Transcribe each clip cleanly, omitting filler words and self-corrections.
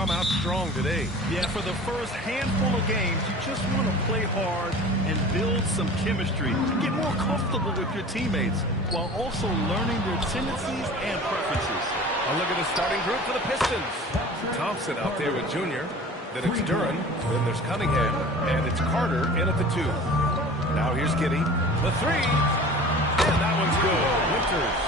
come out strong today. Yeah, for the first handful of games, you just want to play hard and build some chemistry. Get more comfortable with your teammates while also learning their tendencies and preferences. A look at the starting group for the Pistons. Thompson out there with Junior. Then it's Duran. Then there's Cunningham. And it's Carter in at the 2. Now here's Giddey. The 3. And that one's good. Winters.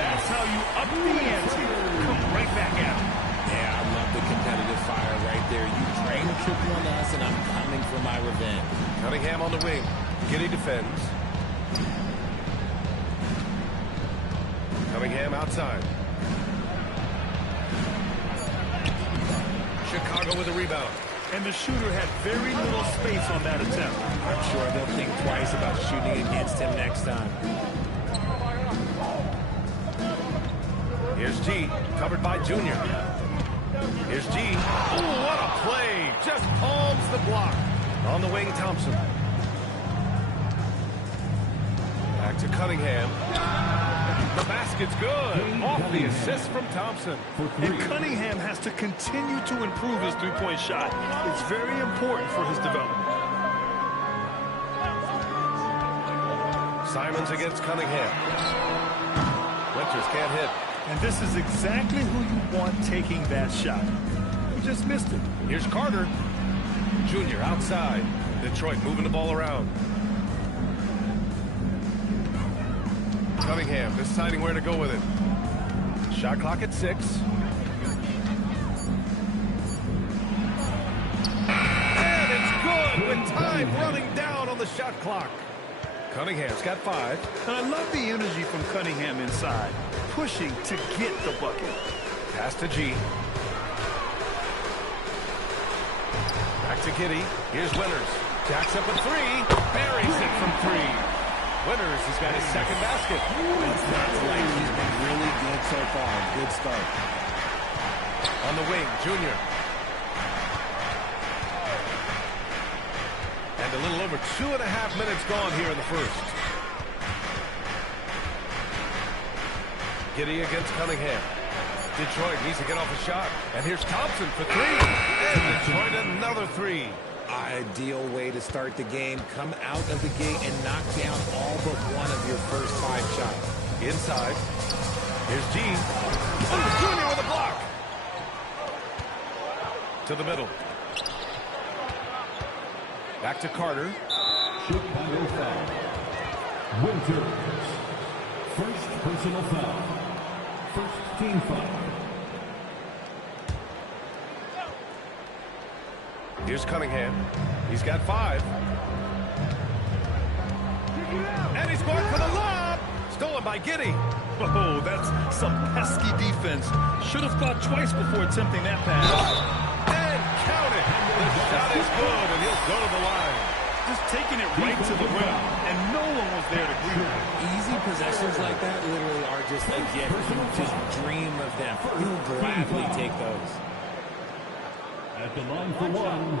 That's how you up the ante. Come right back at it. Yeah, I love the competitive fire right there. You drain a triple on us, and I'm coming for my revenge. Cunningham on the wing. Giddey defends. Cunningham outside. Chicago with a rebound. And the shooter had very little space on that attempt. I'm sure they'll think twice about shooting against him next time. Here's G, covered by Junior. Here's G. Oh, what a play. Just palms the block. On the wing, Thompson. Back to Cunningham. The basket's good. Off the assist from Thompson. And Cunningham has to continue to improve his three-point shot. It's very important for his development. Simons against Cunningham. Winters can't hit. And this is exactly who you want taking that shot. He just missed it. Here's Carter. Junior outside. Detroit moving the ball around. Cunningham deciding where to go with it. Shot clock at 6. And it's good with time running down on the shot clock. Cunningham's got 5. And I love the energy from Cunningham inside, pushing to get the bucket. Pass to G. Back to Giddey. Here's Winters. Jacks up a 3. Buries it from 3. Winters has got his second basket. That's right. He's been really good so far. Good start. On the wing, Junior. And a little over 2.5 minutes gone here in the first. Giddey against Cunningham. Detroit needs to get off a shot. And here's Thompson for 3. And Detroit another 3. Ideal way to start the game. Come out of the gate and knock down all but one of your first 5 shots. Inside. Here's G. Oh, Junior with a block. To the middle. Back to Carter. Chicago foul. Winters. First personal foul. First team foul. Here's Cunningham. He's got 5. And he's going for the lob. Stolen by Giddey. Oh, that's some pesky defense. Should have thought twice before attempting that pass. And count it. The shot is good, and he'll go to the line. Just taking it right to the rim, and no one was there to greet him. Easy possessions like that literally are just a gift. You just dream of them. You will gladly take those. At the line for one.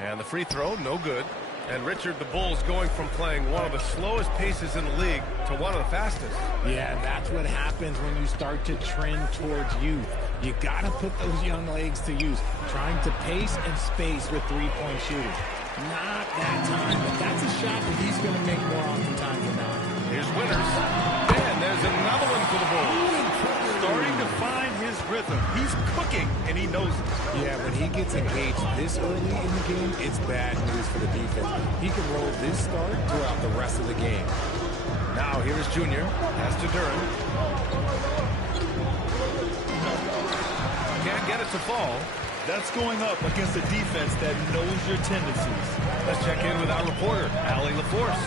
And the free throw, no good. And Richard, the Bulls going from playing one of the slowest paces in the league to one of the fastest. Yeah, that's what happens when you start to trend towards youth. You got to put those young legs to use, trying to pace and space with three-point shooting. Not that time, but that's a shot that he's going to make more oftentimes than not. Here's Winters. And there's another one for the Bulls. Starting to find his rhythm. He's cooking, and he knows it. Yeah, when he gets engaged this early in the game, it's bad news for the defense. He can roll this start throughout the rest of the game. Now here's Junior. Pass to Duran. Can't get it to fall. That's going up against a defense that knows your tendencies. Let's check in with our reporter, Allie LaForce.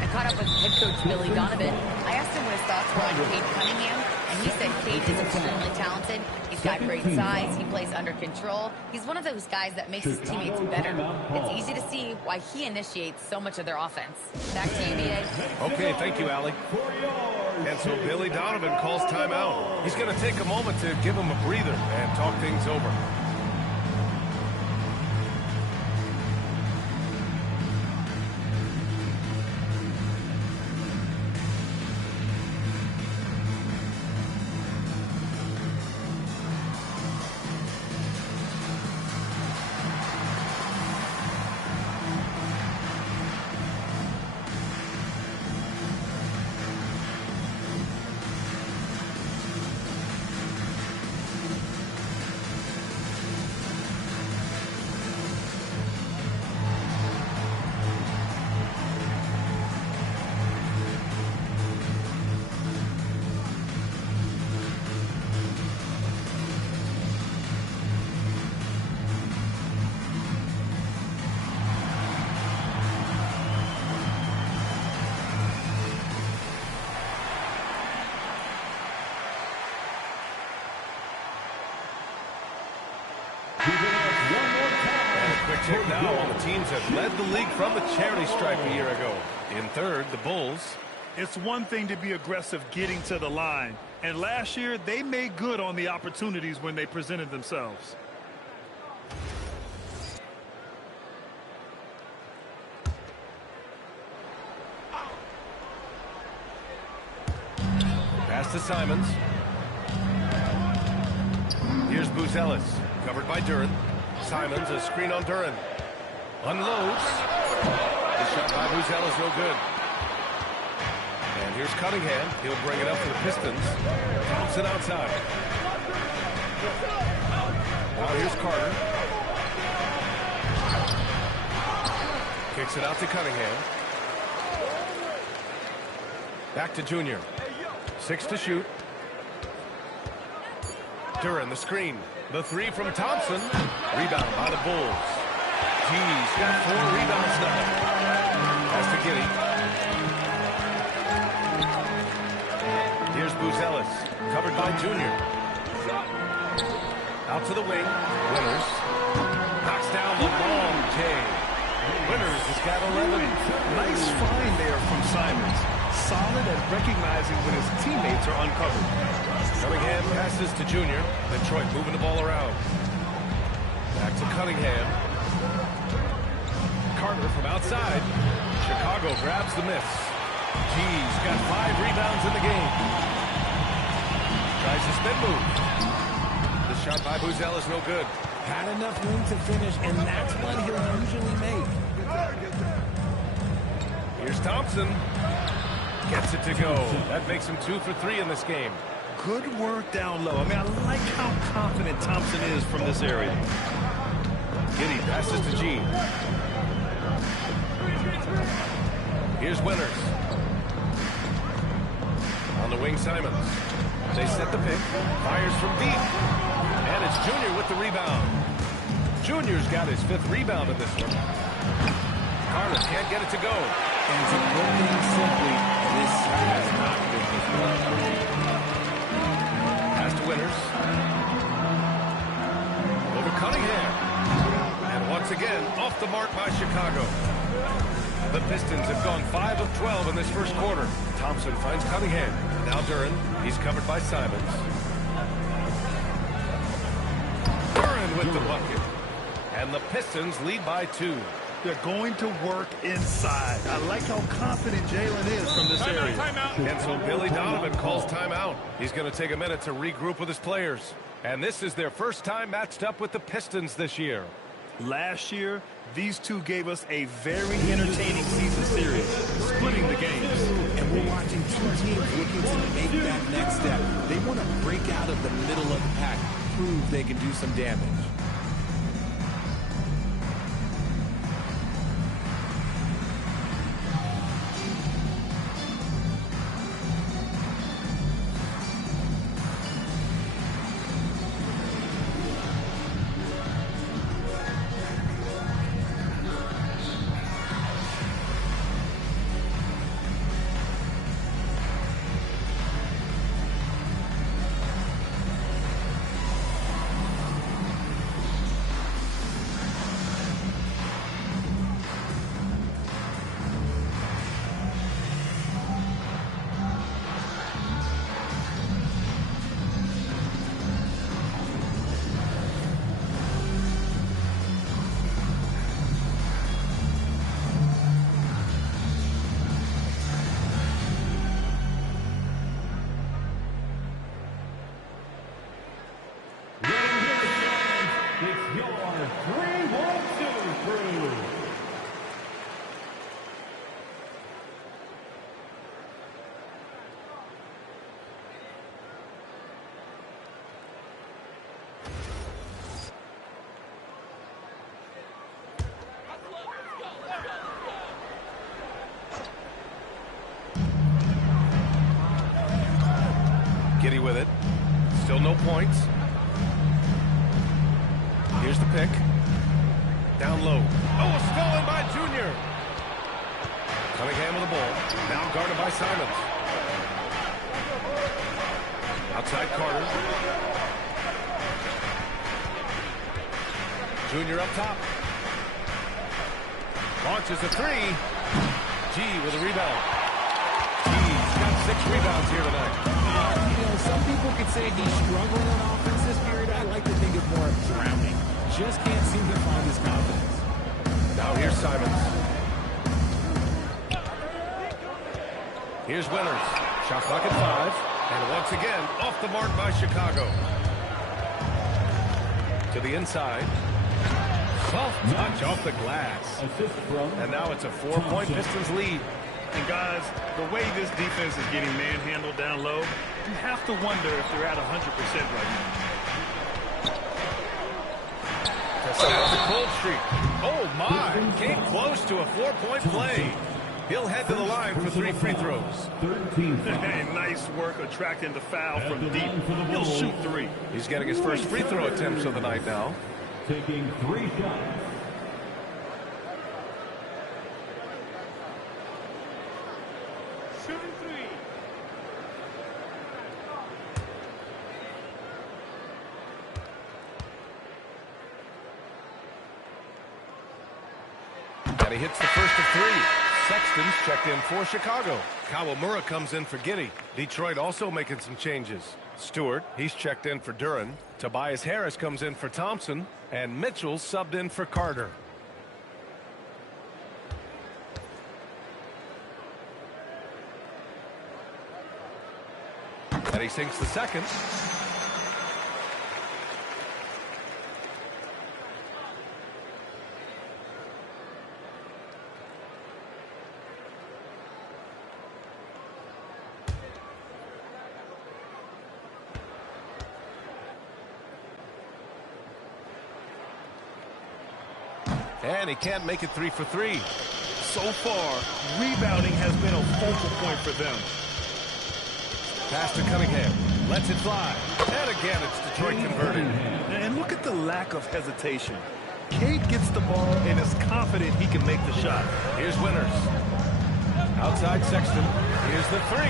I caught up with head coach Billy Donovan. I asked him what his thoughts were on Cade Cunningham, and he said Cade is extremely talented. He's got great size. He plays under control. He's one of those guys that makes his teammates better. It's easy to see why he initiates so much of their offense. Back to you, B.A. Okay, thank you, Allie. And so Billy Donovan calls timeout. He's going to take a moment to give him a breather and talk things over. And a quick check now. All the teams have led the league from the charity stripe a year ago. In third, the Bulls. It's one thing to be aggressive getting to the line. And last year, they made good on the opportunities when they presented themselves. Pass to Simons. Here's Buzelis, covered by Duren. Simons, a screen on Duren. Unloads. The shot by Buzelis, no good. And here's Cunningham. He'll bring it up for the Pistons. Thompson outside. Now here's Carter. Kicks it out to Cunningham. Back to Junior. 6 to shoot. Duren, the screen. The three from Thompson. Rebound by the Bulls. He's got 4 rebounds now. Pass to Giddey. Here's Buzelis, covered by Junior. Out to the wing. Winters. Knocks down the long J. Winters has got 11. Nice find there from Simons. Solid at recognizing when his teammates are uncovered. Cunningham passes to Junior. Detroit moving the ball around. Back to Cunningham. Carter from outside. Chicago grabs the miss. G's got 5 rebounds in the game. Tries a spin move. The shot by Buzelis no good. Had enough room to finish, and that's what he'll usually make. Here's Thompson. Gets it to go. That makes him 2 for 3 in this game. Good work down low. I mean, I like how confident Thompson is from this area. Giddey passes to G. Here's Winters. On the wing, Simons. They set the pick. Fires from deep. And it's Junior with the rebound. Junior's got his 5th rebound in this one. Carter can't get it to go. And to put things simply, this has not been his work. Pass to Winters. Over Cunningham. And once again, off the mark by Chicago. The Pistons have gone 5 of 12 in this first quarter. Thompson finds Cunningham. Now Duren. He's covered by Simons. Duren with the bucket. And the Pistons lead by 2. They're going to work inside. I like how confident Jalen is from this area. And so Billy Donovan calls timeout. He's going to take a minute to regroup with his players. And this is their first time matched up with the Pistons this year. Last year, these two gave us a very entertaining season series, splitting the games. And we're watching 2 teams looking to make that next step. They want to break out of the middle of the pack, prove they can do some damage. Giddey with it. Still no points. Here's the pick. Down low. Oh, stolen by Junior. Cunningham with the ball. Now guarded by Simons. Outside Carter. Junior up top. Launches a three. G with a rebound. G's got 6 rebounds here tonight. Some people could say he's struggling on offense this period. I like to think of more of drowning. Just can't seem to find his confidence. Now here's Simons. Here's Winners. Shot clock at 5. And once again, off the mark by Chicago. To the inside. Soft touch off the glass. And now it's a 4-point Pistons lead. And guys, the way this defense is getting manhandled down low, you have to wonder if they're at 100% right now. That's a cold streak. Oh my, came close to a 4-point play. He'll head to the line for 3 free throws. Hey, nice work attracting the foul from deep. He'll shoot 3. He's getting his first free throw attempts of the night now. Taking 3 shots. And he hits the first of 3. Sexton's checked in for Chicago. Kawamura comes in for Giddey. Detroit also making some changes. Stewart, he's checked in for Duran. Tobias Harris comes in for Thompson. And Mitchell subbed in for Carter. And he sinks the second. And he can't make it 3 for 3. So far, rebounding has been a focal point for them. Pass to Cunningham. Lets it fly. And again, it's Detroit converted. And look at the lack of hesitation. Cade gets the ball and is confident he can make the shot. Here's Winners. Outside Sexton. Here's the 3.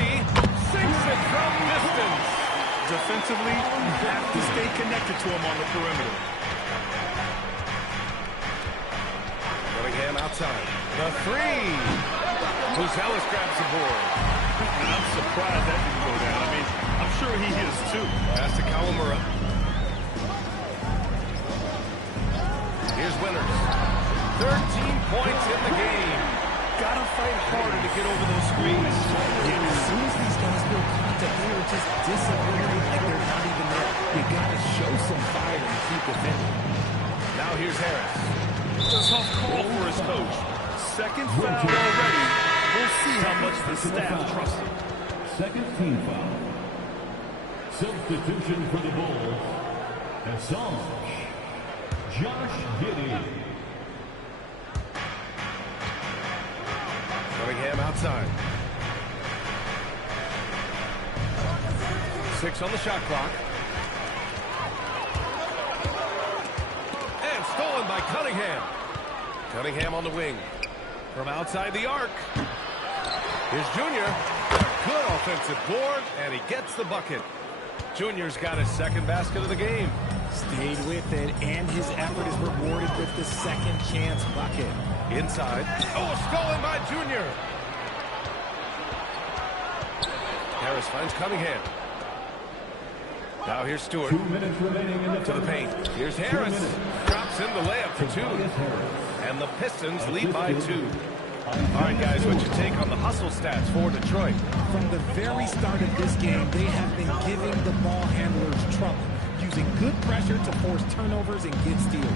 Sinks it from distance. Defensively, you have to stay connected to him on the perimeter. Cunningham outside. The 3. Buzelis grabs the board. And I'm surprised that didn't go down. I mean, I'm sure he is too. Pass to Kawamura. Here's Winners. 13 points in the game. Gotta fight harder to get over those screens. Yeah, as soon as these guys feel contact, they are just disappearing like they're not even there. You gotta show some fire and keep defending. Now here's Harris. It's a tough call for his coach. Second foul already. We'll see how much the staff trusts him. Second team foul. Substitution for the Bulls. Assange. Josh Giddey. Cunningham outside. 6 on the shot clock. And stolen by Cunningham. Cunningham on the wing. From outside the arc. Here's Junior. Good offensive board, and he gets the bucket. Junior's got his second basket of the game. Stayed with it, and his effort is rewarded with the second chance bucket. Inside. Oh, stolen by Junior. Harris finds Cunningham. Now here's Stewart. 2 minutes remaining in the To the paint. Here's Harris. Drops in the layup for 2. And the Pistons lead by 2. All right, guys, what's your take on the hustle stats for Detroit? From the very start of this game, they have been giving the ball handlers trouble, using good pressure to force turnovers and get steals.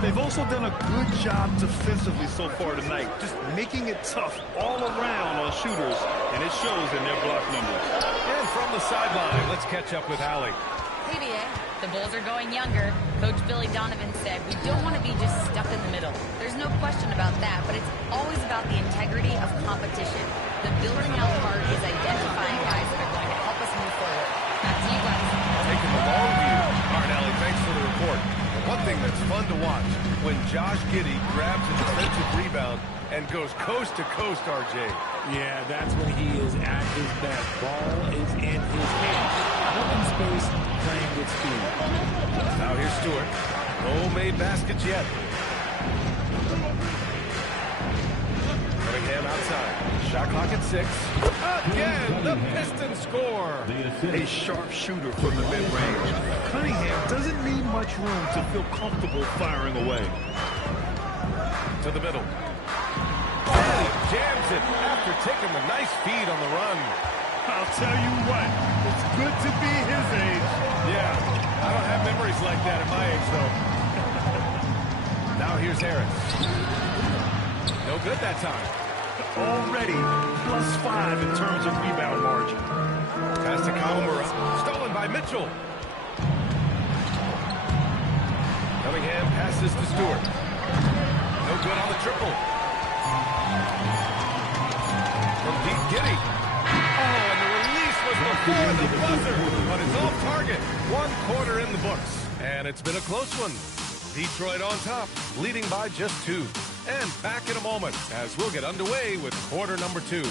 They've also done a good job defensively so far tonight, just making it tough all around on shooters, and it shows in their block numbers. And from the sideline, let's catch up with Allie. Hey, BA. The Bulls are going younger. Coach Billy Donovan said we don't want to be just stuck in the middle. There's no question about that, but it's always about the integrity of competition. The building out part is identifying guys that are going to help us move forward. Back to you guys. Taking the long view. All right, Allie, thanks for the report. One thing that's fun to watch, when Josh Giddey grabs a defensive rebound and goes coast to coast, RJ. Yeah, that's when he is at his best. Ball is in his hands. Open space, playing with speed. Now here's Stewart. No made baskets yet. Cunningham outside. Shot clock at 6. Again, the Pistons score. A sharp shooter from the mid-range. Cunningham doesn't need much room to feel comfortable firing away. To the middle. And he jams it after taking the nice feed on the run. I'll tell you what, it's good to be his age. Yeah, I don't have memories like that at my age, though. Now here's Harris. No good that time. Already +5 in terms of rebound margin. Pass to Kawamura. Stolen by Mitchell. Cunningham passes to Stewart. No good on the triple. From deep, Giddy. Oh, and the release was before the buzzer, but it's off target. 1 quarter in the books, and it's been a close one. Detroit on top, leading by just 2. And back in a moment as we'll get underway with quarter number 2.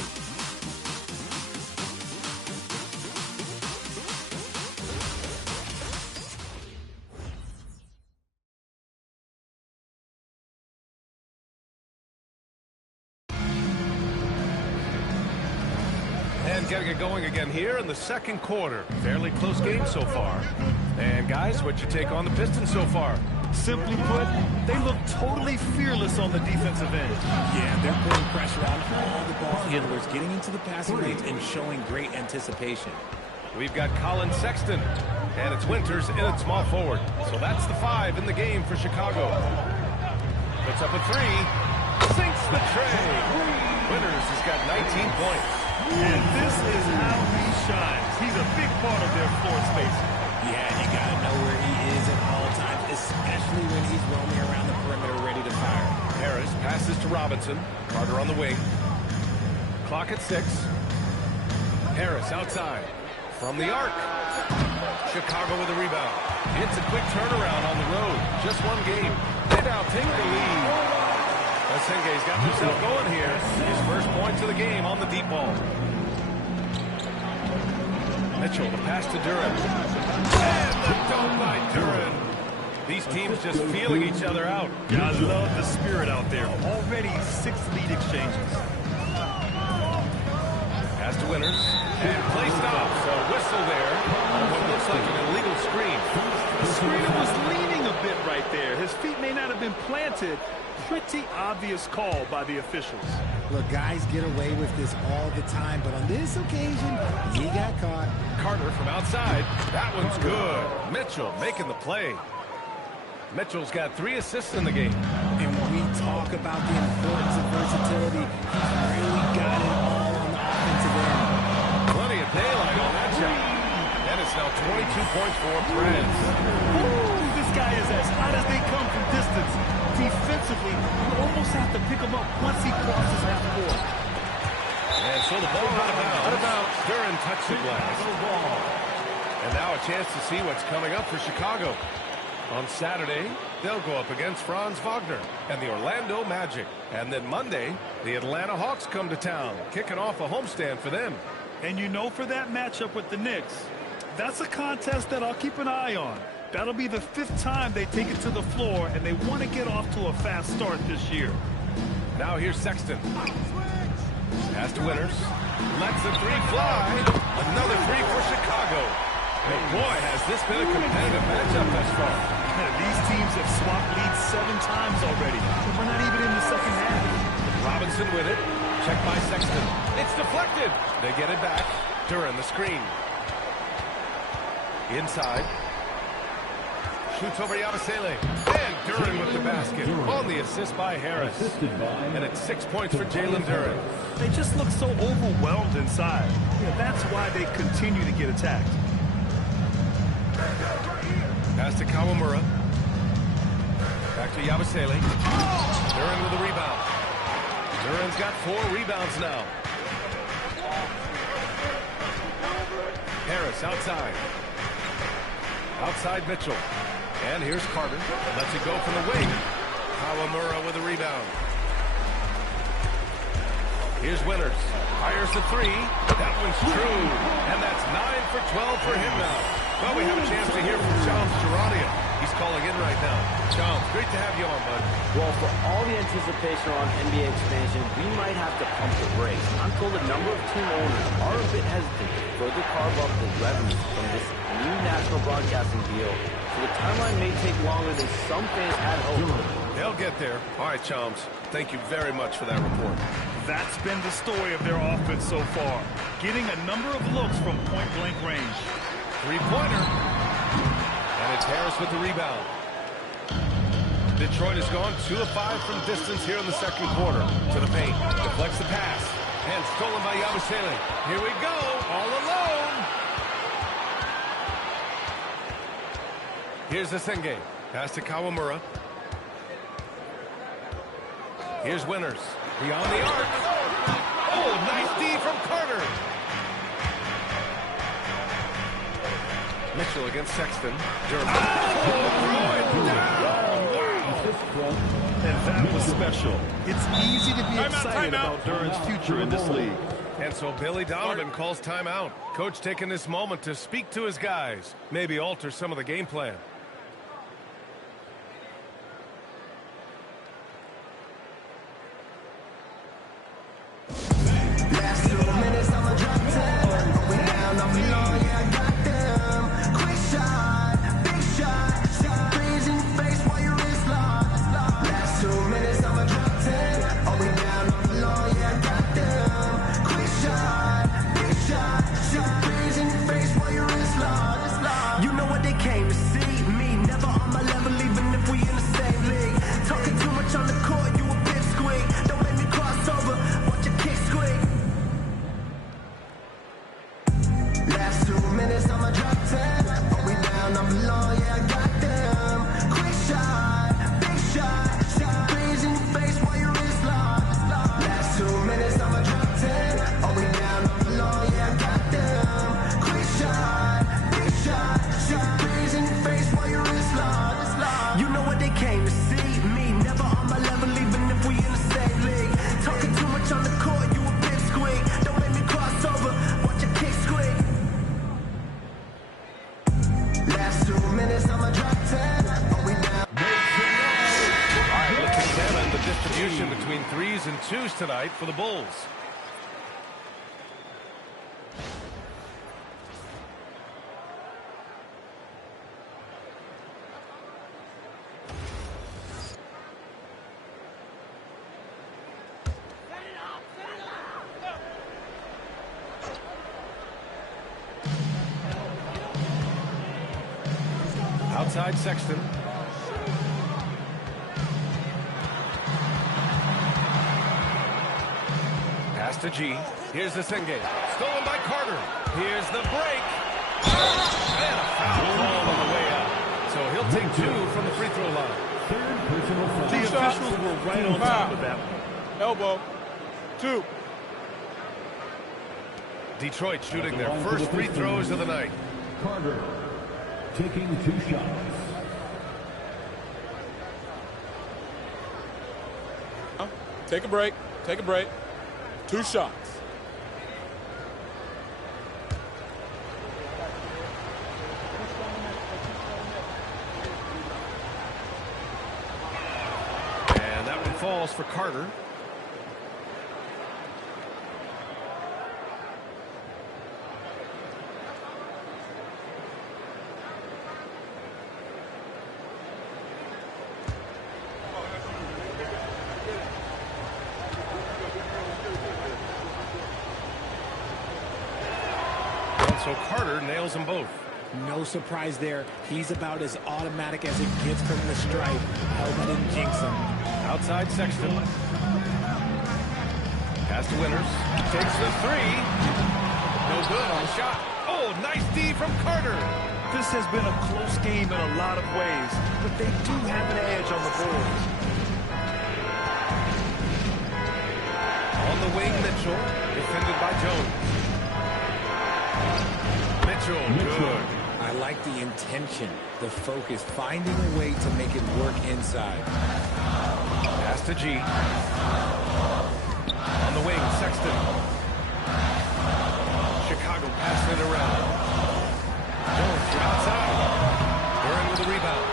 And getting it going again here in the second quarter. Fairly close game so far. And guys, what's your take on the Pistons so far? Simply put, they look totally fearless on the defensive end. Yeah, they're putting pressure on all the ball handlers, getting into the passing lanes and showing great anticipation. We've got Colin Sexton, and it's Winters in at small forward. So that's the 5 in the game for Chicago. Puts up a 3, sinks the tray. Winters has got 19 points. And this is how he shines. He's a big part of their floor spacing. Yeah, you got to know where he is at all times, especially when he's roaming around the perimeter ready to fire. Harris passes to Robinson. Carter on the wing. Clock at 6. Harris outside. From the arc. Chicago with a rebound. It's a quick turnaround on the road. Just 1 game. They now take the lead. Senge's got himself going here. His first points of the game on the deep ball. Mitchell, the pass to Duren. And the dunk by Duren. These teams just feeling each other out. Yeah, I love the spirit out there. Already 6 lead exchanges. Pass to Winters. And play stops. A whistle there on what looks like an illegal screen. The screener was leaning a bit right there. His feet may not have been planted. Pretty obvious call by the officials. Look, guys get away with this all the time, but on this occasion, he got caught. Carter from outside. That one's good. Mitchell making the play. Mitchell's got 3 assists in the game. And when we talk about the importance of versatility, he's really got it all on the offensive end. Plenty of daylight on that shot. And it's now 22 points for Perez. Ooh, this guy is as hot as they come from distance. Defensively, you almost have to pick him up once he crosses half court. And so the ball out of bounds. Duren touched the glass. And now a chance to see what's coming up for Chicago. On Saturday, they'll go up against Franz Wagner and the Orlando Magic. And then Monday, the Atlanta Hawks come to town, kicking off a homestand for them. And you know, for that matchup with the Knicks, that's a contest that I'll keep an eye on. That'll be the 5th time they take it to the floor, and they want to get off to a fast start this year. Now here's Sexton. Pass to Winters. Lets the 3 fly. Another 3 for Chicago. And boy, has this been a competitive matchup thus far. These teams have swapped leads 7 times already. We're not even in the second half. Robinson with it. Checked by Sexton. It's deflected. They get it back. Duren the screen. Inside. Shoots over Yabusele. And Duren with the basket. On the assist by Harris. And it's 6 points for Jalen Duren. They just look so overwhelmed inside. Yeah, that's why they continue to get attacked. Pass to Kawamura. Back to Yabusele. Duren with a rebound. Duren's got 4 rebounds now. Harris outside. Outside Mitchell. And here's Carter. Lets it go from the wing. Kawamura with a rebound. Here's Winters. Fires the 3. That one's true. And that's 9 for 12 for him now. Well, we have a chance to hear from John Charadia. He's calling in right now. John, great to have you on, bud. Well, for all the anticipation on NBA expansion, we might have to pump the brakes. I'm told a number of team owners are a bit hesitant to further carve up the revenue from this new national broadcasting deal, so the timeline may take longer than some fans had hoped. They'll get there. All right, Chums. Thank you very much for that report. That's been the story of their offense so far, getting a number of looks from point-blank range. Three-pointer. And it's Harris with the rebound. Detroit has gone 2 of 5 from distance here in the second quarter. To the paint. Deflects the pass. And stolen by Yabusele. Here we go. All alone. Here's Asenge. Pass to Kawamura. Here's Winters. Beyond the arc. Oh, nice D from Carter. Mitchell against Sexton. Durham. And that was special. It's easy to be excited about Duran's future in this league. And so Billy Donovan calls timeout. Coach taking this moment to speak to his guys. Maybe alter some of the game plan. Between 3s and 2s tonight for the Bulls. Outside Sexton. Pass to G. Here's the Senge. Stolen by Carter. Here's the break. And a foul call on the way out. So he'll take 2 from the free throw line. The officials were right on top of that one. Elbow. 2. Detroit shooting their first free throws of the night. Carter taking 2 shots. Take a break. Take a break. 2 shots. And that one falls for Carter. So Carter nails them both. No surprise there. He's about as automatic as it gets from the stripe. I hope I didn't jinx him. Outside Sexton. Pass to Winters. Takes the 3. No good on the shot. Oh, nice D from Carter. This has been a close game in a lot of ways, but they do have an edge on the board. On the wing, Mitchell. Defended by Jones. Good. I like the intention, the focus, finding a way to make it work inside. Pass to G. On the wing, Sexton. Chicago passing it around. Jones from outside. Duran with the rebound.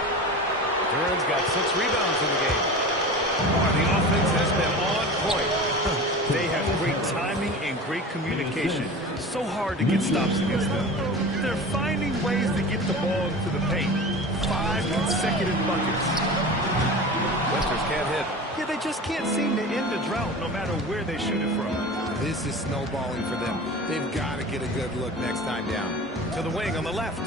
got 6 rebounds in the game. Oh, the offense has been on point. They have great timing and great communication. So hard to get stops against them. They're finding ways to get the ball to the paint. 5 consecutive buckets. Winters can't hit. Yeah, they just can't seem to end the drought no matter where they shoot it from. This is snowballing for them. They've got to get a good look next time down. To the wing on the left.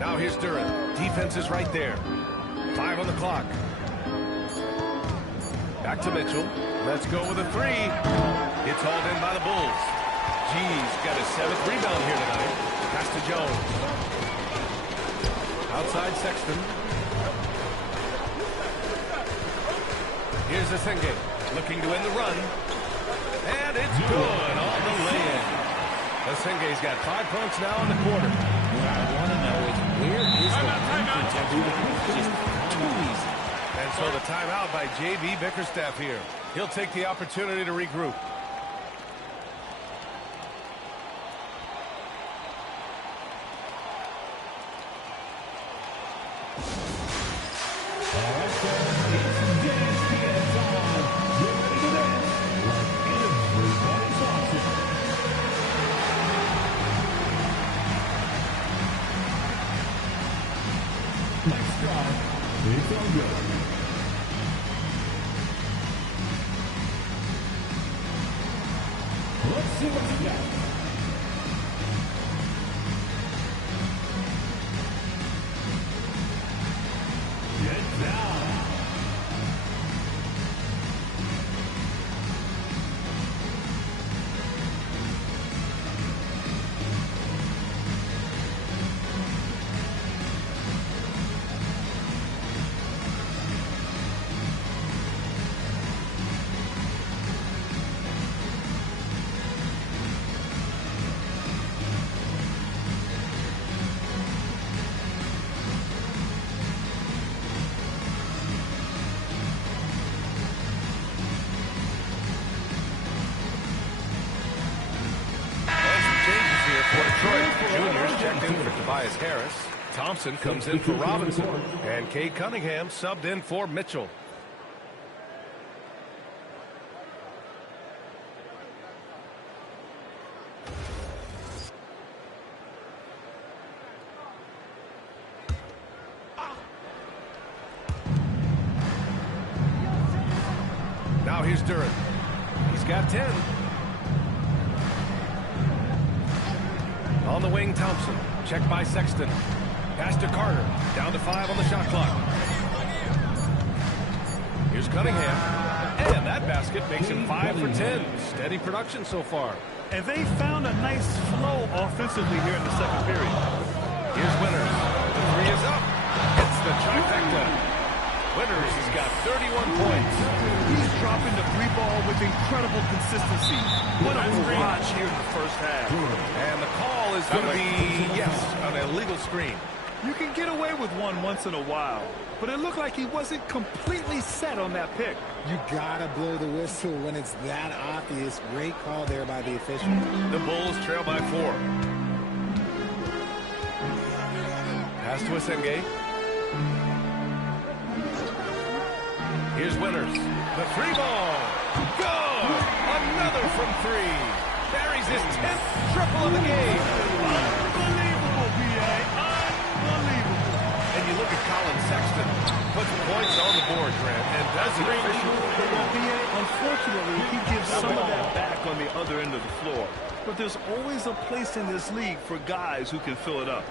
Now here's Duran. Defense is right there. 5 on the clock. Back to Mitchell. Let's go with a 3. It's hauled in by the Bulls. G's got his 7th rebound here tonight. Pass to Jones. Outside Sexton. Here's Asenge. Looking to win the run. And it's good on the lay-in. Asenge's got 5 points now in the quarter. What I want to know is where is the rim protection? It's just too easy. And so the timeout by J.B. Bickerstaff here. He'll take the opportunity to regroup. Next drive, it's all good. Let's see what you got. Get down. Harris. Thompson comes in for Robinson. And Cade Cunningham subbed in for Mitchell. Now here's Duran. He's got 10. On the wing, Thompson. Checked by Sexton. Pass to Carter. Down to 5 on the shot clock. Here's Cunningham. And that basket makes him 5 for 10. Steady production so far. And they found a nice flow offensively here in the second period. Here's Winters. The 3 is up. It's the trifecta. Winters has got 31 points. He's dropping the 3 ball with incredible consistency. What a barrage here in the first half. And the call is going to be, yes, an illegal screen. You can get away with one once in a while, but it looked like he wasn't completely set on that pick. You gotta blow the whistle when it's that obvious. Great call there by the official. The Bulls trail by 4. Pass to Asenge. Here's Winters. The 3 ball. Good! Another from 3. Buries his 10th triple of the game. Unbelievable, B.A. Unbelievable. And you look at Colin Sexton. Puts points on the board, Grant, and does it efficiently. Well, B.A., unfortunately, he gives some of that back on the other end of the floor. But there's always a place in this league for guys who can fill it up.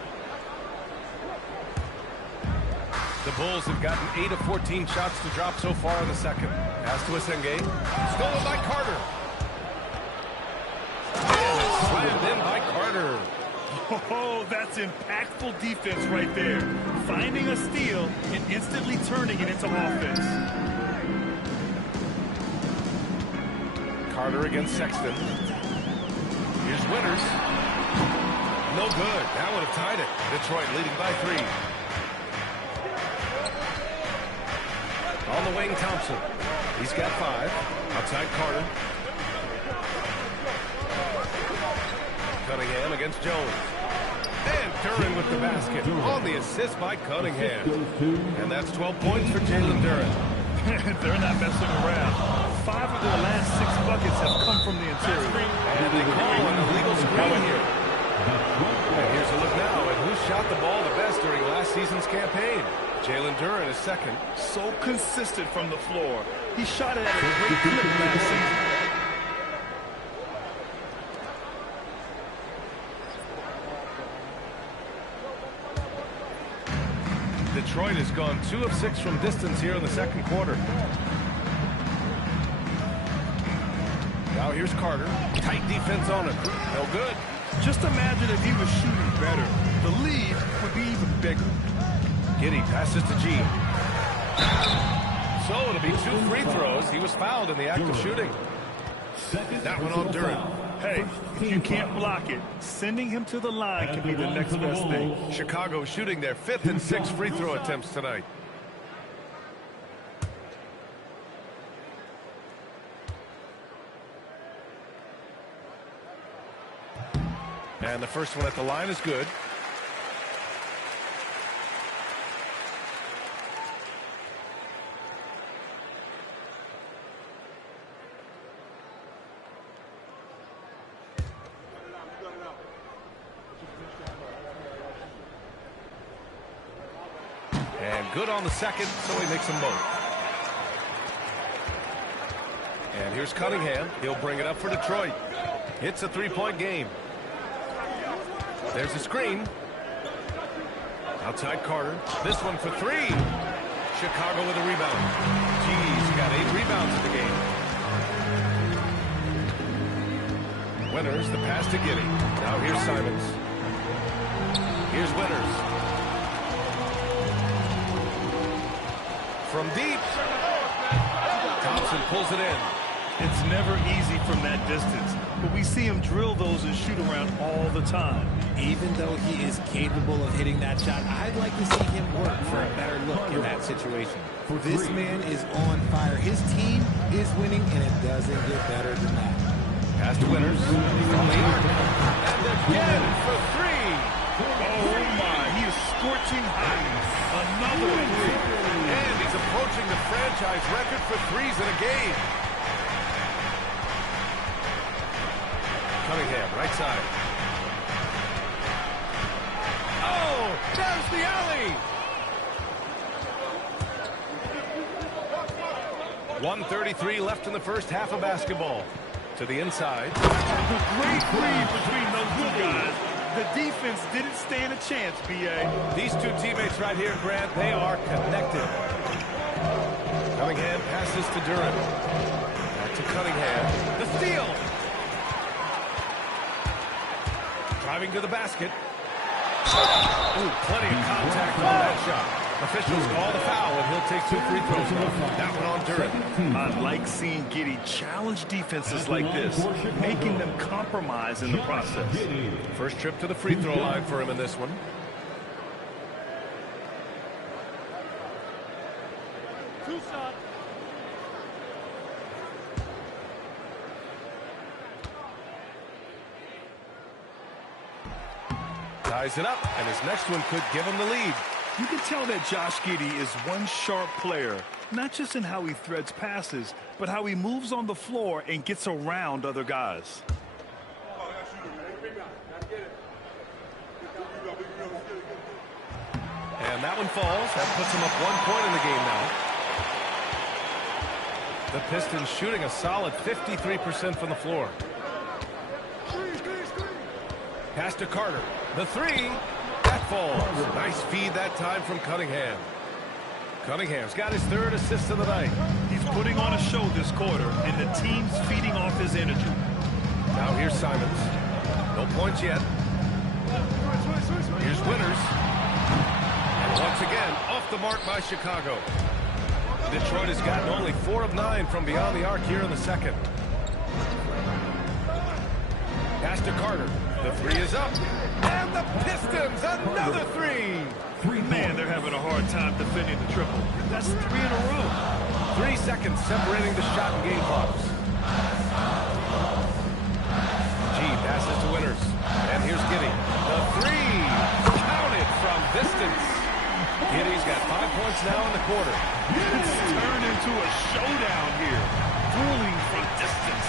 The Bulls have gotten 8 of 14 shots to drop so far in the second. Pass to Asenge. Stolen by Carter. And it's slammed in by Carter. Oh, that's impactful defense right there. Finding a steal and instantly turning it into offense. Carter against Sexton. Here's Winters. No good. That would have tied it. Detroit leading by 3. On the wing, Thompson. He's got 5. Outside Carter. Cunningham against Jones. And Duren with the basket on the assist by Cunningham. And that's 12 points for Jalen Duren. They're not messing around. 5 of their last 6 buckets have come from the interior. And they call an illegal screen here. And here's a look now at who shot the ball the best during last season's campaign. Jalen Duren is second. So consistent from the floor. He shot it at a great clip last season. Detroit has gone 2 of 6 from distance here in the second quarter. Now here's Carter. Tight defense on him. No good. Just imagine if he was shooting better. The lead would be even bigger. Giddey passes to G. So it'll be 2 free throws. He was fouled in the act of shooting. That one on Duren. Hey, if you can't block it, sending him to the line can be the next best thing. Chicago shooting their 5th and 6th free throw attempts tonight. And the first one at the line is good. And good on the second, so he makes them both. And here's Cunningham. He'll bring it up for Detroit. It's a 3-point game. There's a screen. Outside Carter. This one for 3. Chicago with a rebound. Geez, he got 8 rebounds in the game. Winters, the pass to Giddey. Now here's Simons. Here's Winters. From deep. Thompson pulls it in. It's never easy from that distance, but we see him drill those and shoot around all the time. Even though he is capable of hitting that shot, I'd like to see him work for a better look in that situation. This man is on fire. His team is winning, and it doesn't get better than that. Pass to Winters. From the arc. And again for 3. Oh, my. He is scorching hot. Another 3. And he's approaching the franchise record for 3s in a game. Cunningham, right side. Oh, there's the alley. 1:33 left in the first half of basketball. To the inside. Great read between those 2 guys. The defense didn't stand a chance, B.A. These 2 teammates right here, Grant, they are connected. Cunningham passes to Duren. Back to Cunningham. The steal. Driving to the basket. Ooh, plenty of contact on that shot. Officials call the foul, and he'll take 2 free throws. That one on Duren. I like seeing Giddey challenge defenses like this, making them compromise in the process. First trip to the free throw line for him in this one. Ties it up, and his next one could give him the lead. You can tell that Josh Giddey is one sharp player, not just in how he threads passes, but how he moves on the floor and gets around other guys. And that one falls. That puts him up 1 point in the game now. The Pistons shooting a solid 53% from the floor. Pass to Carter. The 3. That falls. Nice feed that time from Cunningham. Cunningham's got his 3rd assist of the night. He's putting on a show this quarter, and the team's feeding off his energy. Now here's Simons. No points yet. Here's Winters. And once again, off the mark by Chicago. Detroit has gotten only 4 of 9 from beyond the arc here in the second. Pass to Carter. The 3 is up. And the Pistons, another 3. Man, they're having a hard time defending the triple. That's 3 in a row. 3 seconds separating the shot and game clocks. G passes to Winters. And here's Giddey. The 3. quarter. It's turned into a showdown here. Dueling from distance.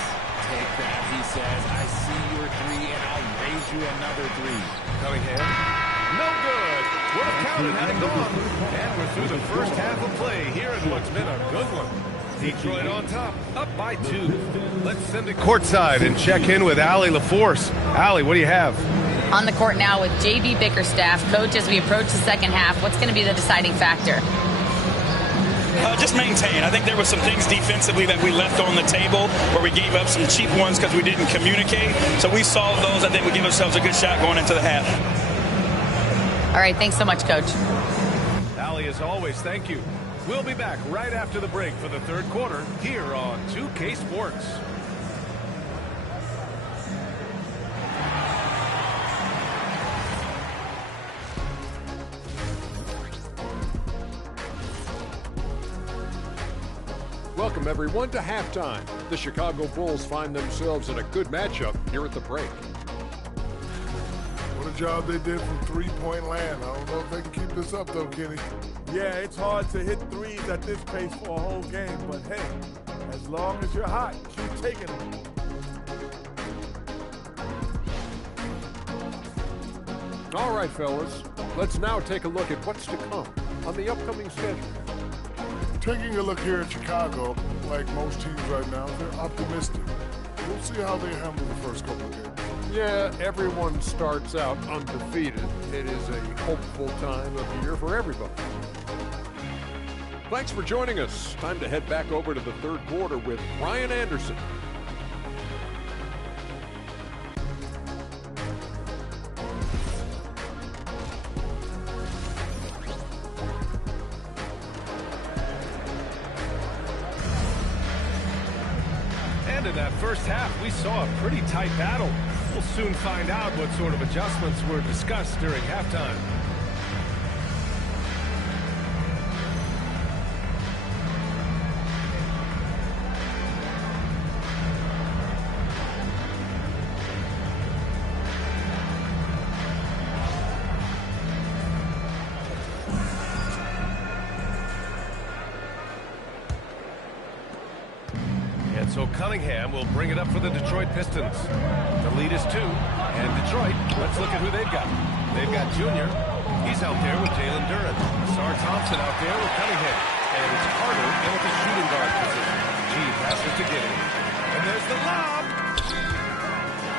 Take that, he says. I see your three, and I'll raise you another three. Cunningham. No good. Would have counted had it gone. And we're through the first half of play here in what's been a good one. Detroit on top, up by 2. Let's send it courtside and check in with Allie LaForce. Allie, what do you have? On the court now with J.B. Bickerstaff. Coach, as we approach the second half, what's going to be the deciding factor? Just maintain. I think there were some things defensively that we left on the table where we gave up some cheap ones because we didn't communicate. So we solved those. I think we give ourselves a good shot going into the half. All right, thanks so much, Coach. Allie, as always, thank you. We'll be back right after the break for the third quarter here on 2K Sports. Welcome, everyone, to halftime. The Chicago Bulls find themselves in a good matchup here at the break. What a job they did from three-point land. I don't know if they can keep this up, though, Kenny. Yeah, it's hard to hit threes at this pace for a whole game, but hey, as long as you're hot, keep taking them. All right, fellas, let's now take a look at what's to come on the upcoming schedule. Taking a look here at Chicago, like most teams right now, they're optimistic. We'll see how they handle the first couple of games. Yeah, everyone starts out undefeated. It is a hopeful time of year for everybody. Thanks for joining us. Time to head back over to the third quarter with Ryan Anderson. And in that first half, we saw a pretty tight battle. We'll soon find out what sort of adjustments were discussed during halftime. So Cunningham will bring it up for the Detroit Pistons. The lead is 2. And Detroit, let's look at who they've got. They've got Junior. He's out there with Jalen Duren. Sar Thompson out there with Cunningham. And it's Carter in at the shooting guard position. G passes to Giddey. And there's the lob.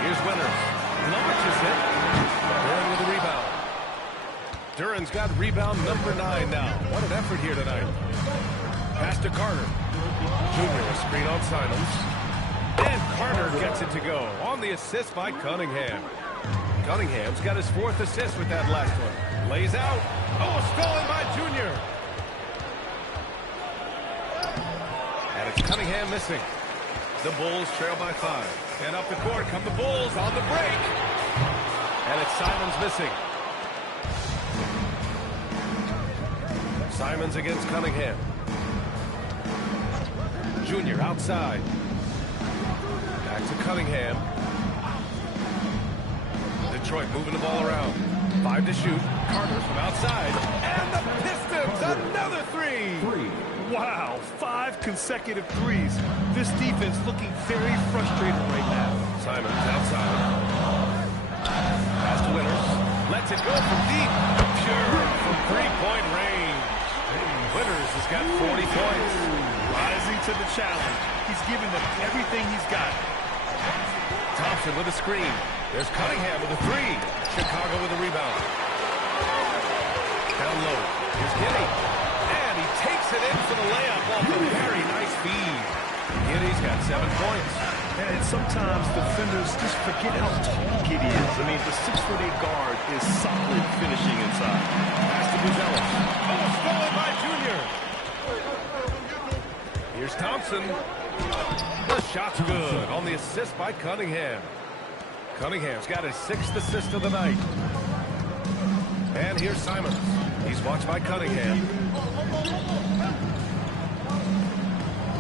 Here's Winters. Launches it. Duren with the rebound. Duren's got rebound number 9 now. What an effort here tonight. Pass to Carter. Junior, a screen on Simons. And Carter gets it to go on the assist by Cunningham. Cunningham's got his 4th assist with that last one. Lays out. Oh, stolen by Junior. And it's Cunningham missing. The Bulls trail by 5. And up the court come the Bulls on the break. And it's Simons missing. Simons against Cunningham. Junior outside. Back to Cunningham. Detroit moving the ball around. 5 to shoot. Carter from outside. And the Pistons, another 3. Wow, 5 consecutive threes. This defense looking very frustrated right now. Simons outside. Pass to Winters. Lets it go from deep. Pure from 3-point range. Winters has got 40 points. Rising to the challenge. He's giving them everything he's got. Thompson with a screen. There's Cunningham with a 3. Chicago with a rebound. Down low. Here's Giddey. And he takes it in for the layup off a very nice feed. Giddey's got 7 points. And sometimes defenders just forget how tall Giddey is. I mean, the 6'8" guard is solid finishing inside. Pass to Buzelis. Oh, stolen by Junior. Here's Thompson. The shot's good on the assist by Cunningham. Cunningham's got his 6th assist of the night. And here's Simons. He's watched by Cunningham.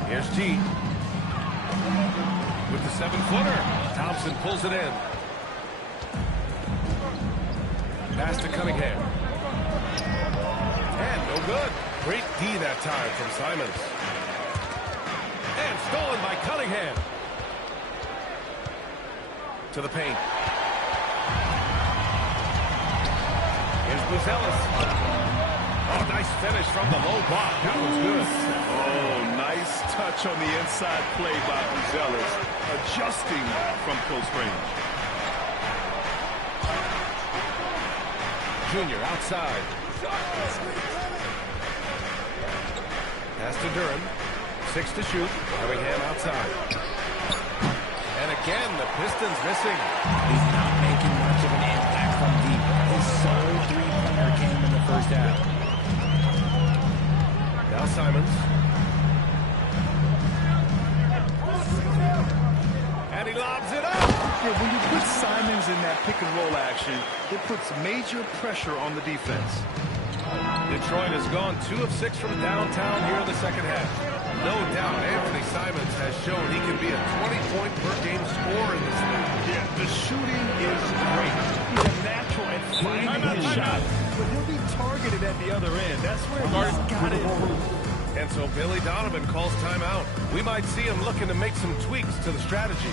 Here's G. With the 7-footer. Thompson pulls it in. Pass to Cunningham. And no good. Great D that time from Simons. And stolen by Cunningham. To the paint. Here's Buzelis. Oh, nice finish from the low block. That was good. Oh, nice touch on the inside play by Buzelis, adjusting from close range. Junior outside. Pass to Duran. 6 to shoot. Cunningham outside. And again, the Pistons missing. He's not making much of an impact from deep. His sole three-pointer came in the first half. Now Simons. And he lobs it up. Yeah, when you put Simons in that pick-and-roll action, it puts major pressure on the defense. Detroit has gone 2 of 6 from downtown here in the second half. No doubt Anthony Simons has shown he can be a 20-point-per-game scorer in this league. Yeah, the shooting is great. He's a natural at finding his shot, but he'll be targeted at the other end. That's where he's got it. And so Billy Donovan calls timeout. We might see him looking to make some tweaks to the strategy.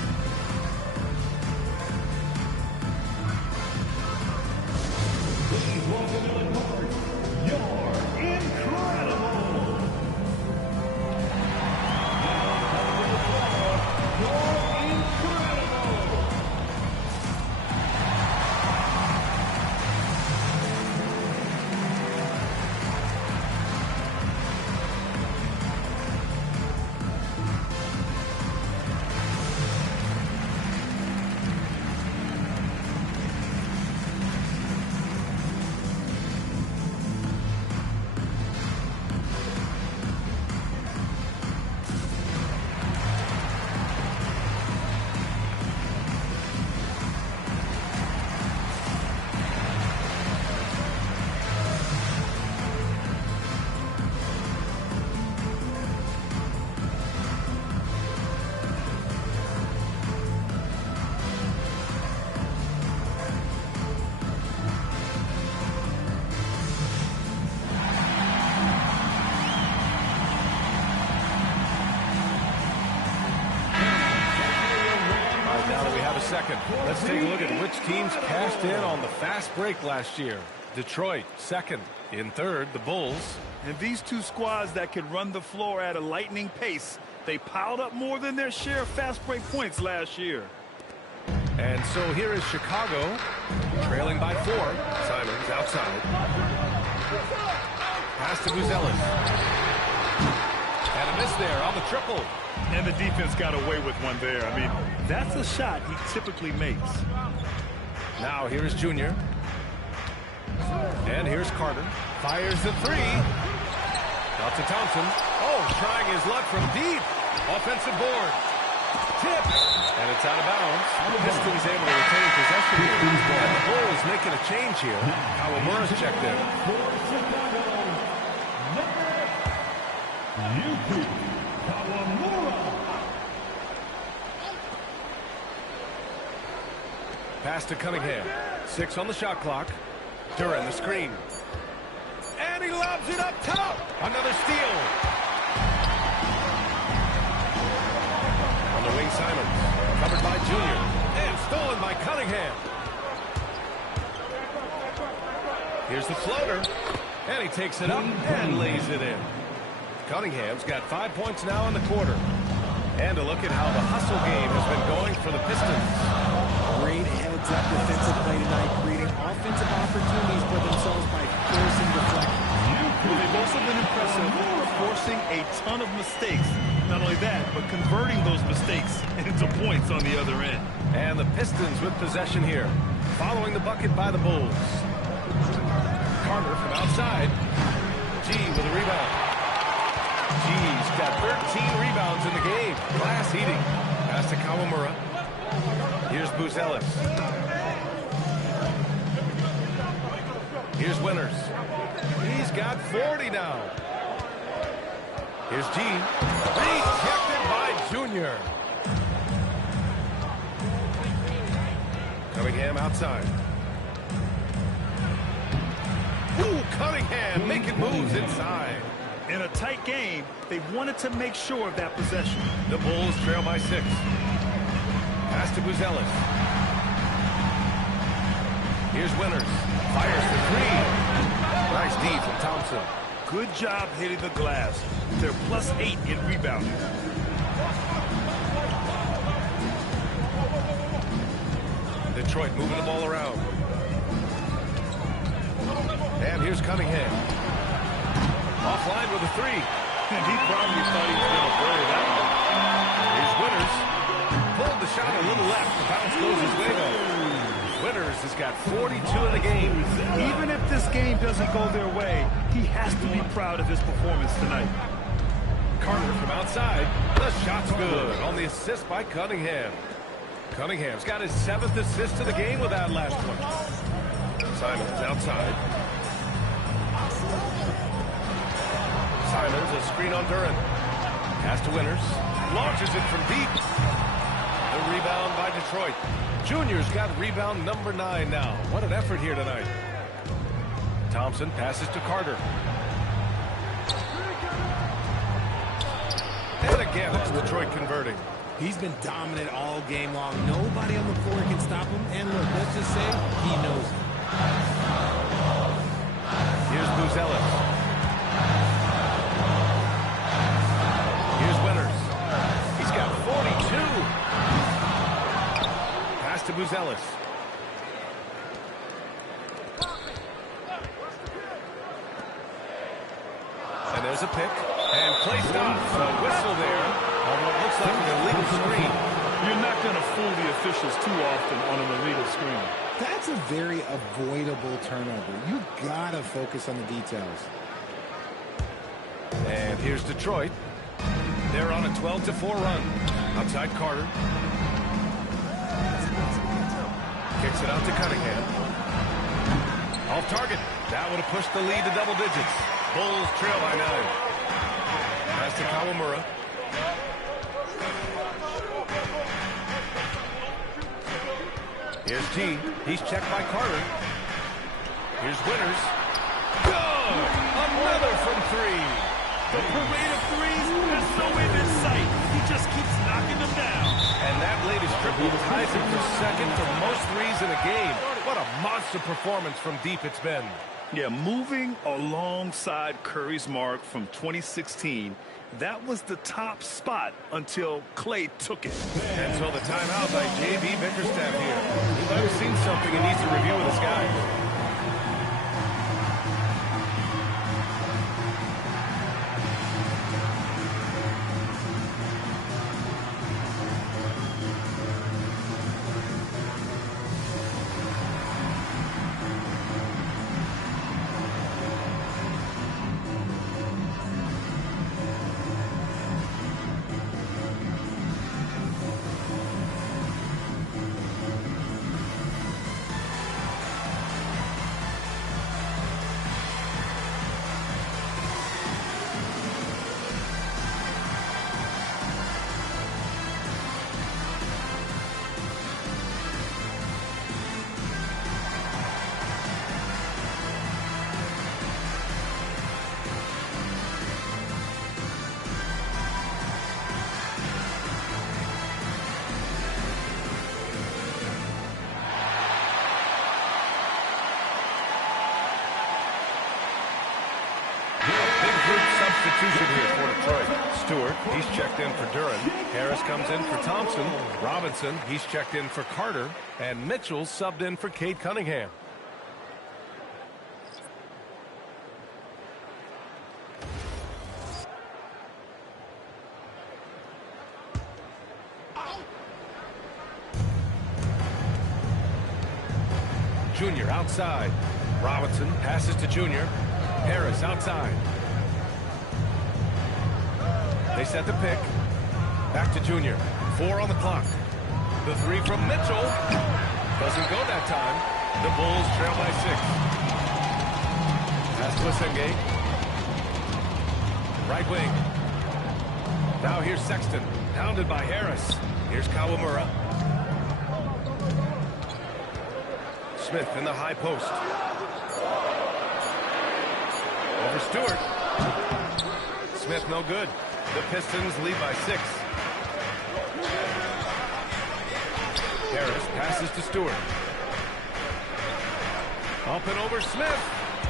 Second. Let's take a look at which teams cashed in on the fast break last year. Detroit, second. In third, the Bulls. And these two squads that can run the floor at a lightning pace, they piled up more than their share of fast break points last year. And so here is Chicago, trailing by 4. Simons outside. Pass to Buzelis. And a miss there on the triple. And the defense got away with one there. I mean, that's a shot he typically makes. Now here's Junior. And here's Carter. Fires the 3. Out to Thompson. Oh, trying his luck from deep. Offensive board. Tip. And it's out of bounds. The Pistons able to retain possession here. And the Bulls making a change here. Kawamura's checked in. Pass to Cunningham. 6 on the shot clock. Duran the screen. And he lobs it up top. Another steal. On the wing, Simons. Covered by Junior. And stolen by Cunningham. Here's the floater. And he takes it up and lays it in. Cunningham's got 5 points now in the quarter. And a look at how the hustle game has been going for the Pistons. Great heads-up defensive play tonight, creating offensive opportunities for themselves by forcing deflections. Well, they've also been impressive, forcing a ton of mistakes. Not only that, but converting those mistakes into points on the other end. And the Pistons with possession here, following the bucket by the Bulls. Carter from outside. G with a rebound. G's got 13 rebounds in the game. Glass heating. Pass to Kawamura. Here's Buzelis. Here's Winters. He's got 40 now. Here's G. Rejected by Junior. Cunningham outside. Ooh, Cunningham making moves inside. In a tight game, they wanted to make sure of that possession. The Bulls trail by 6. Pass to Buzelis. Here's Winters. Fires for 3. Nice D from Thompson. Good job hitting the glass. They're +8 in rebounding. Detroit moving the ball around. And here's Cunningham. Offline with a 3. And he probably thought he was going to bury that one. Here's Winters. Pulled the shot a little left. The bounce goes his way though. Winters has got 42 in the game. Even if this game doesn't go their way, he has to be proud of his performance tonight. Carter from outside. The shot's good on the assist by Cunningham. Cunningham's got his 7th assist of the game with that last one. Simons outside. Simons, a screen on Duran. Pass to Winters. Launches it from deep. The rebound by Detroit. Junior's got rebound number 9 now. What an effort here tonight. Thompson passes to Carter. And again, it's Detroit converting. He's been dominant all game long. Nobody on the floor can stop him. And look, let's just say he knows it. Here's Buzelis. Here's Winters. He's got 42. Pass to Buzelis. And there's a pick. And play stops. A whistle there on what looks like an illegal screen. You're not going to fool the officials too often on an illegal screen. That's a very avoidable turnover. You got to focus on the details. And here's Detroit. They're on a 12-4 run. Outside Carter. Kicks it out to Cunningham. Off target. That would have pushed the lead to double digits. Bulls trail by 9. Pass to Kawamura. Here's G. He's checked by Carter. Here's Winters. Good! Another from 3. The parade of threes has no end in sight. He just keeps knocking them down. And that latest triple ties him for 2nd for most threes in a game. What a monster performance from deep it's been. Yeah, moving alongside Curry's mark from 2016, that was the top spot until Clay took it. And so the timeout by J.B. Bickerstaff here. He might have seen something he needs to review with his guys. Substitution here for Detroit. Stewart, he's checked in for Duran. Harris comes in for Thompson. Robinson, he's checked in for Carter. And Mitchell subbed in for Cade Cunningham. Junior outside. Robinson passes to Junior. Harris outside. They set the pick. Back to Junior. 4 on the clock. The 3 from Mitchell. Doesn't go that time. The Bulls trail by 6. Pass to Asenge. Right wing. Now here's Sexton. Pounded by Harris. Here's Kawamura. Smith in the high post. Over Stewart. Smith no good. The Pistons lead by 6. Harris passes to Stewart. Up and over Smith.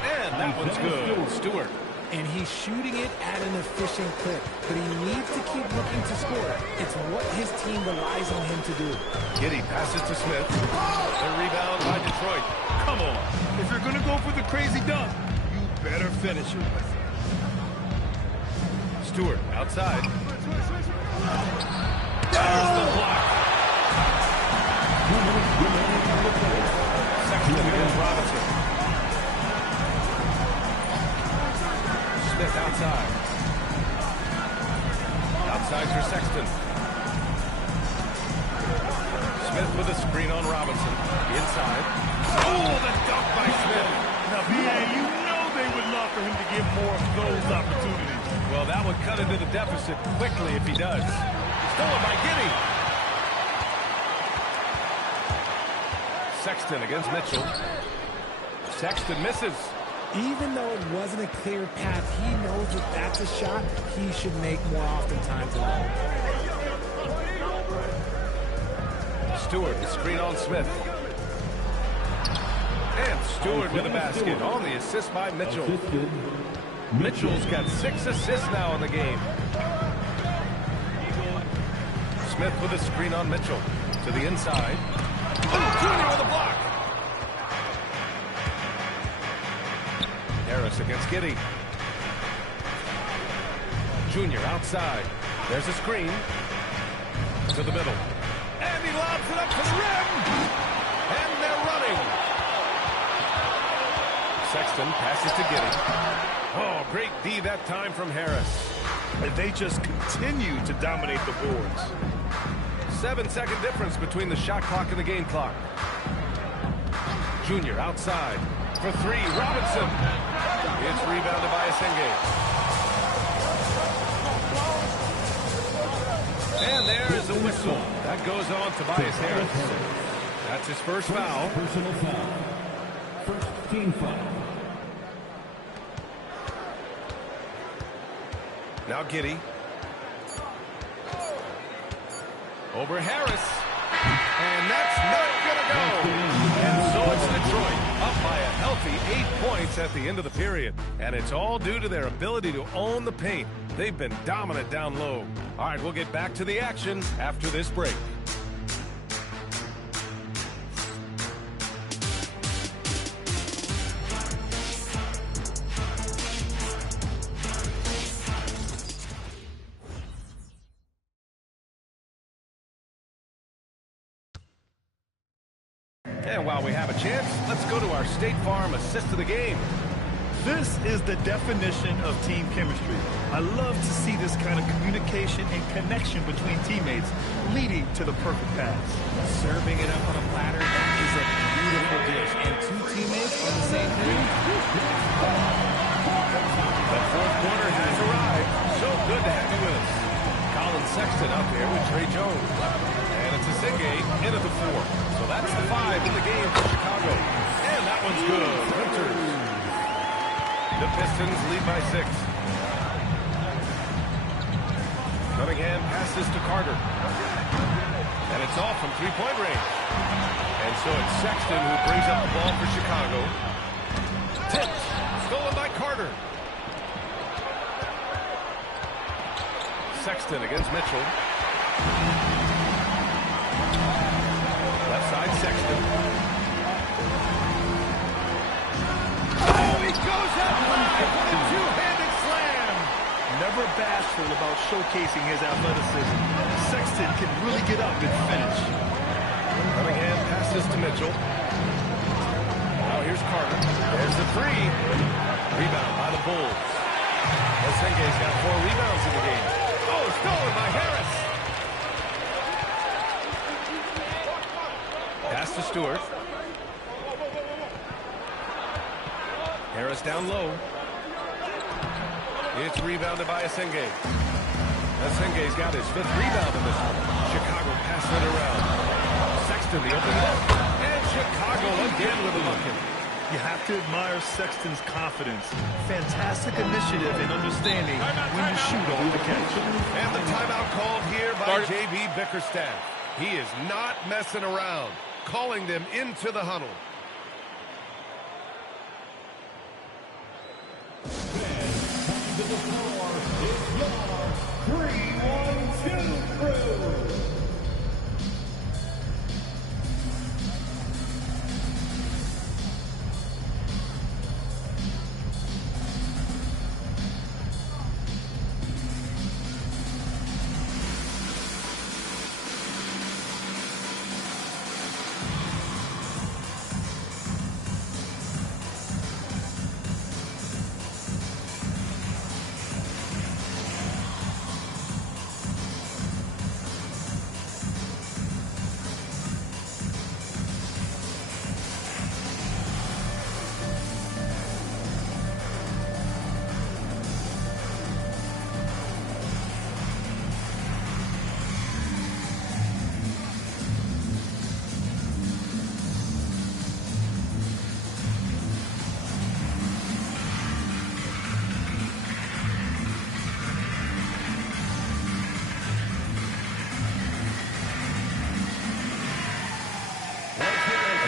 And that one's good. Stewart. And he's shooting it at an efficient clip. But he needs to keep looking to score. It's what his team relies on him to do. Giddey passes to Smith. The rebound by Detroit. Come on. If you're going to go for the crazy dunk, you better finish it. Stewart outside. There's the block. Sexton against Robinson. Smith outside. Outside for Sexton. Smith with a screen on Robinson. Inside. Oh, the dunk by Smith. Now, B.A., you know they would love for him to get more of those opportunities. Well, that would cut into the deficit quickly if he does. Stolen by Giddey. Sexton against Mitchell. Sexton misses. Even though it wasn't a clear path, he knows that that's a shot he should make more oftentimes than not. Stewart, the screen on Smith. And Stewart with a basket on the assist by Mitchell. Mitchell's got 6 assists now in the game. Smith with a screen on Mitchell. To the inside. Oh, Junior with a block. Harris against Giddey. Junior outside. There's a screen. To the middle. And he lobs it up to the rim. And they're running. Sexton passes to Giddey. Oh, great D that time from Harris. And they just continue to dominate the boards. 7-second difference between the shot clock and the game clock. Junior outside. For 3, Robinson. It's rebounded by Asenge. And there is a whistle. That goes on Tobias Harris. That's his first foul. Personal foul. First team foul. Now Giddey. Over Harris. And that's not going to go. And so it's Detroit up by a healthy 8 points at the end of the period. And it's all due to their ability to own the paint. They've been dominant down low. All right, we'll get back to the action after this break. And while we have a chance, let's go to our State Farm assist of the game. This is the definition of team chemistry. I love to see this kind of communication and connection between teammates leading to the perfect pass. Serving it up on a platter, that is a beautiful dish. And 2 teammates on the same page. The fourth quarter has arrived. So good to have you with us. Colin Sexton out there with Trey Jones. And it's Asenge in at the 4. So that's the 5 in the game for Chicago. And that one's good. Winters. The Pistons lead by 6. Cunningham passes to Carter. And it's off from 3-point range. And so it's Sexton who brings up the ball for Chicago. Tipped. Stolen by Carter. Sexton against Mitchell. Left side, Sexton. Oh, he goes up high for the two-handed slam. Never bashful about showcasing his athleticism. Sexton can really get up and finish. Cunningham passes to Mitchell. Now here's Carter. There's the 3. Rebound by the Bulls. Asenge's got 4 rebounds in the game. Oh, stolen by Harris. Pass to Stewart. Harris down low. It's rebounded by Asenge. Asenge's got his 5th rebound in this one. Chicago passing it around. Sexton the open look. And Chicago again with a bucket. You have to admire Sexton's confidence. Fantastic initiative and understanding when to shoot off the catch. And the timeout called here by J.B. Bickerstaff. He is not messing around, calling them into the huddle. To the floor, it's your 3-1-2 crew.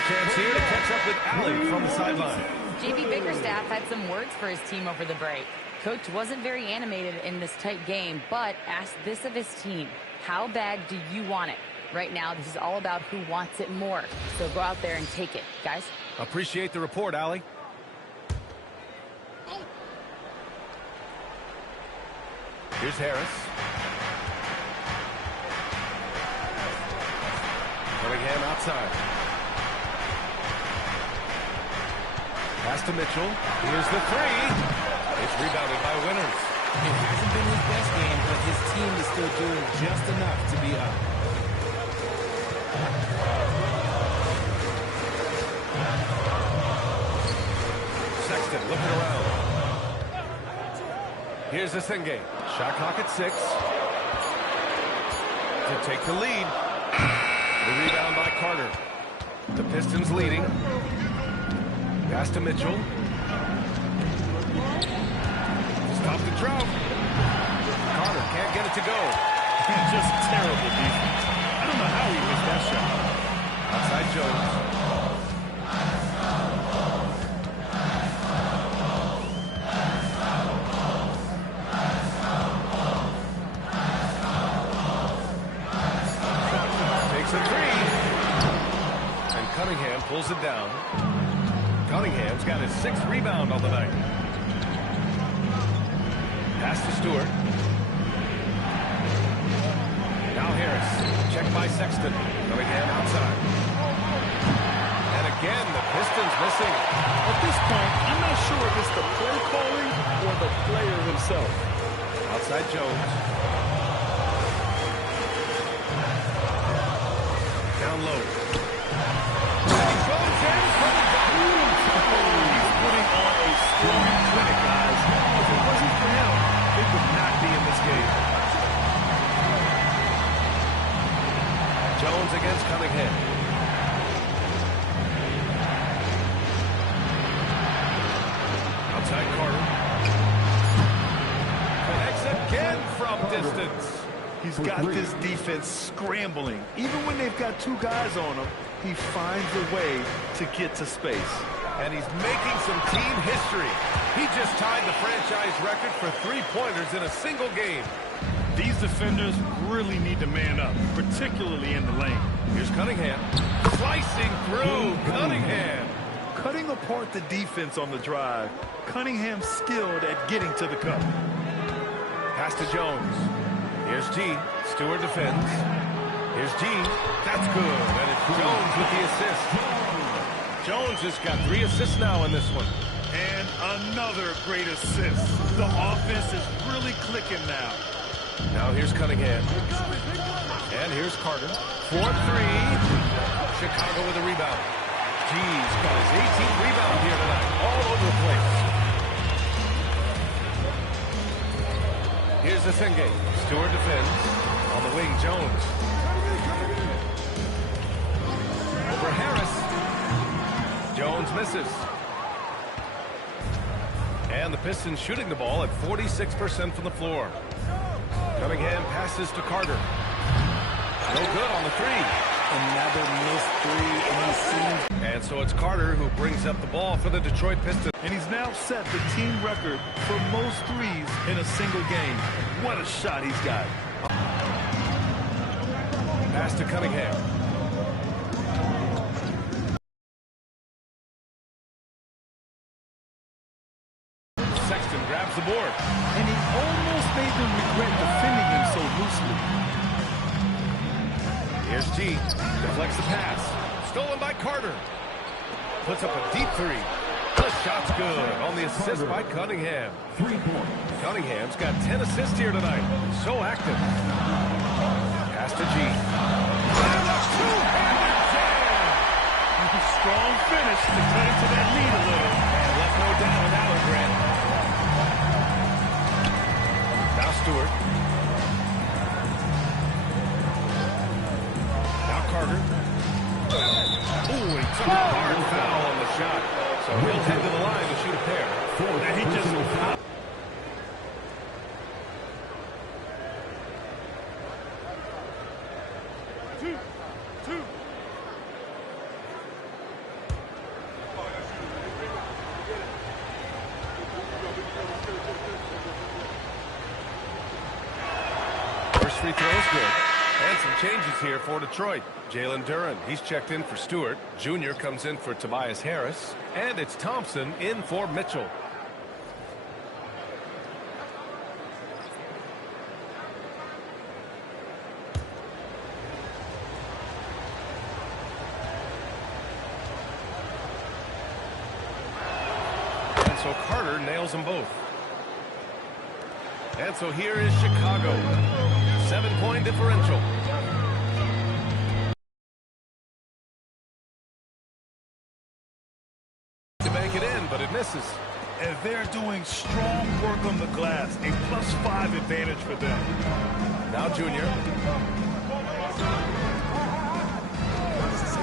Chance here to catch up with Allen from the sideline. J.B. Bickerstaff had some words for his team over the break. Coach wasn't very animated in this tight game, but asked this of his team: how bad do you want it? Right now, this is all about who wants it more. So go out there and take it, guys. Appreciate the report, Allie. Here's Harris. Cunningham outside. Pass to Mitchell. Here's the three. It's rebounded by Winters. It hasn't been his best game, but his team is still doing just enough to be up. Sexton looking around. Here's the Singate. Shot clock at 6. To take the lead. The rebound by Carter. The Pistons leading. Pass to Mitchell. Stop the drought. Carter can't get it to go. Just terrible defense. I don't know how he missed that shot. Outside Jones. Takes a three. And Cunningham pulls it down. Cunningham's got his 6th rebound on the night. Pass to Stewart. Now Harris. Checked by Sexton. Cunningham outside. And again, the Pistons missing. At this point, I'm not sure if it's the play calling or the player himself. Outside Jones. Down low. Clinic, guys. If it wasn't for him, they would not be in this game. Jones against Cunningham. Outside Carter. Connects again from distance. He's got this defense scrambling. Even when they've got 2 guys on him, he finds a way to get to space. And he's making some team history. He just tied the franchise record for 3-pointers in a single game. These defenders really need to man up, particularly in the lane. Here's Cunningham. Slicing through. Cunningham. Cutting apart the defense on the drive. Cunningham's skilled at getting to the cup. Pass to Jones. Here's G. Stewart defends. Here's G. That's good. And it's Jones with the assist. Jones has got 3 assists now in this one. And another great assist. The offense is really clicking now. Now here's Cunningham. And here's Carter. 4-3. Chicago with a rebound. G's got his 18th rebound here tonight. All over the place. Here's the Singate. Stewart defends. On the wing, Jones. Over Harris. Jones misses. And the Pistons shooting the ball at 46% from the floor. Cunningham passes to Carter. No good on the three. Another missed three, and so it's Carter who brings up the ball for the Detroit Pistons. And he's now set the team record for most threes in a single game. What a shot he's got. Pass to Cunningham. Sexton grabs the board. And he almost made them regret defending him so loosely. Here's G. Deflects the pass. Stolen by Carter. Puts up a deep three. The shot's good on the assist by Cunningham. 3 points. Cunningham's got 10 assists here tonight. So active. Pass to G. And a two-handed jam. Strong finish to cut into that lead a little. And left no doubt on that one, Grant. Now Stewart. Now Carter. Ooh, he took a hard foul on the shot. So he'll head to the line to shoot a pair. And he just... First free throw is good. And some changes here for Detroit. Jalen Duren, he's checked in for Stewart. Junior comes in for Tobias Harris. And it's Thompson in for Mitchell. And so Carter nails them both. And so here is Chicago. 7-point differential. To bank it in, but it misses. And they're doing strong work on the glass. A +5 advantage for them. Now Junior.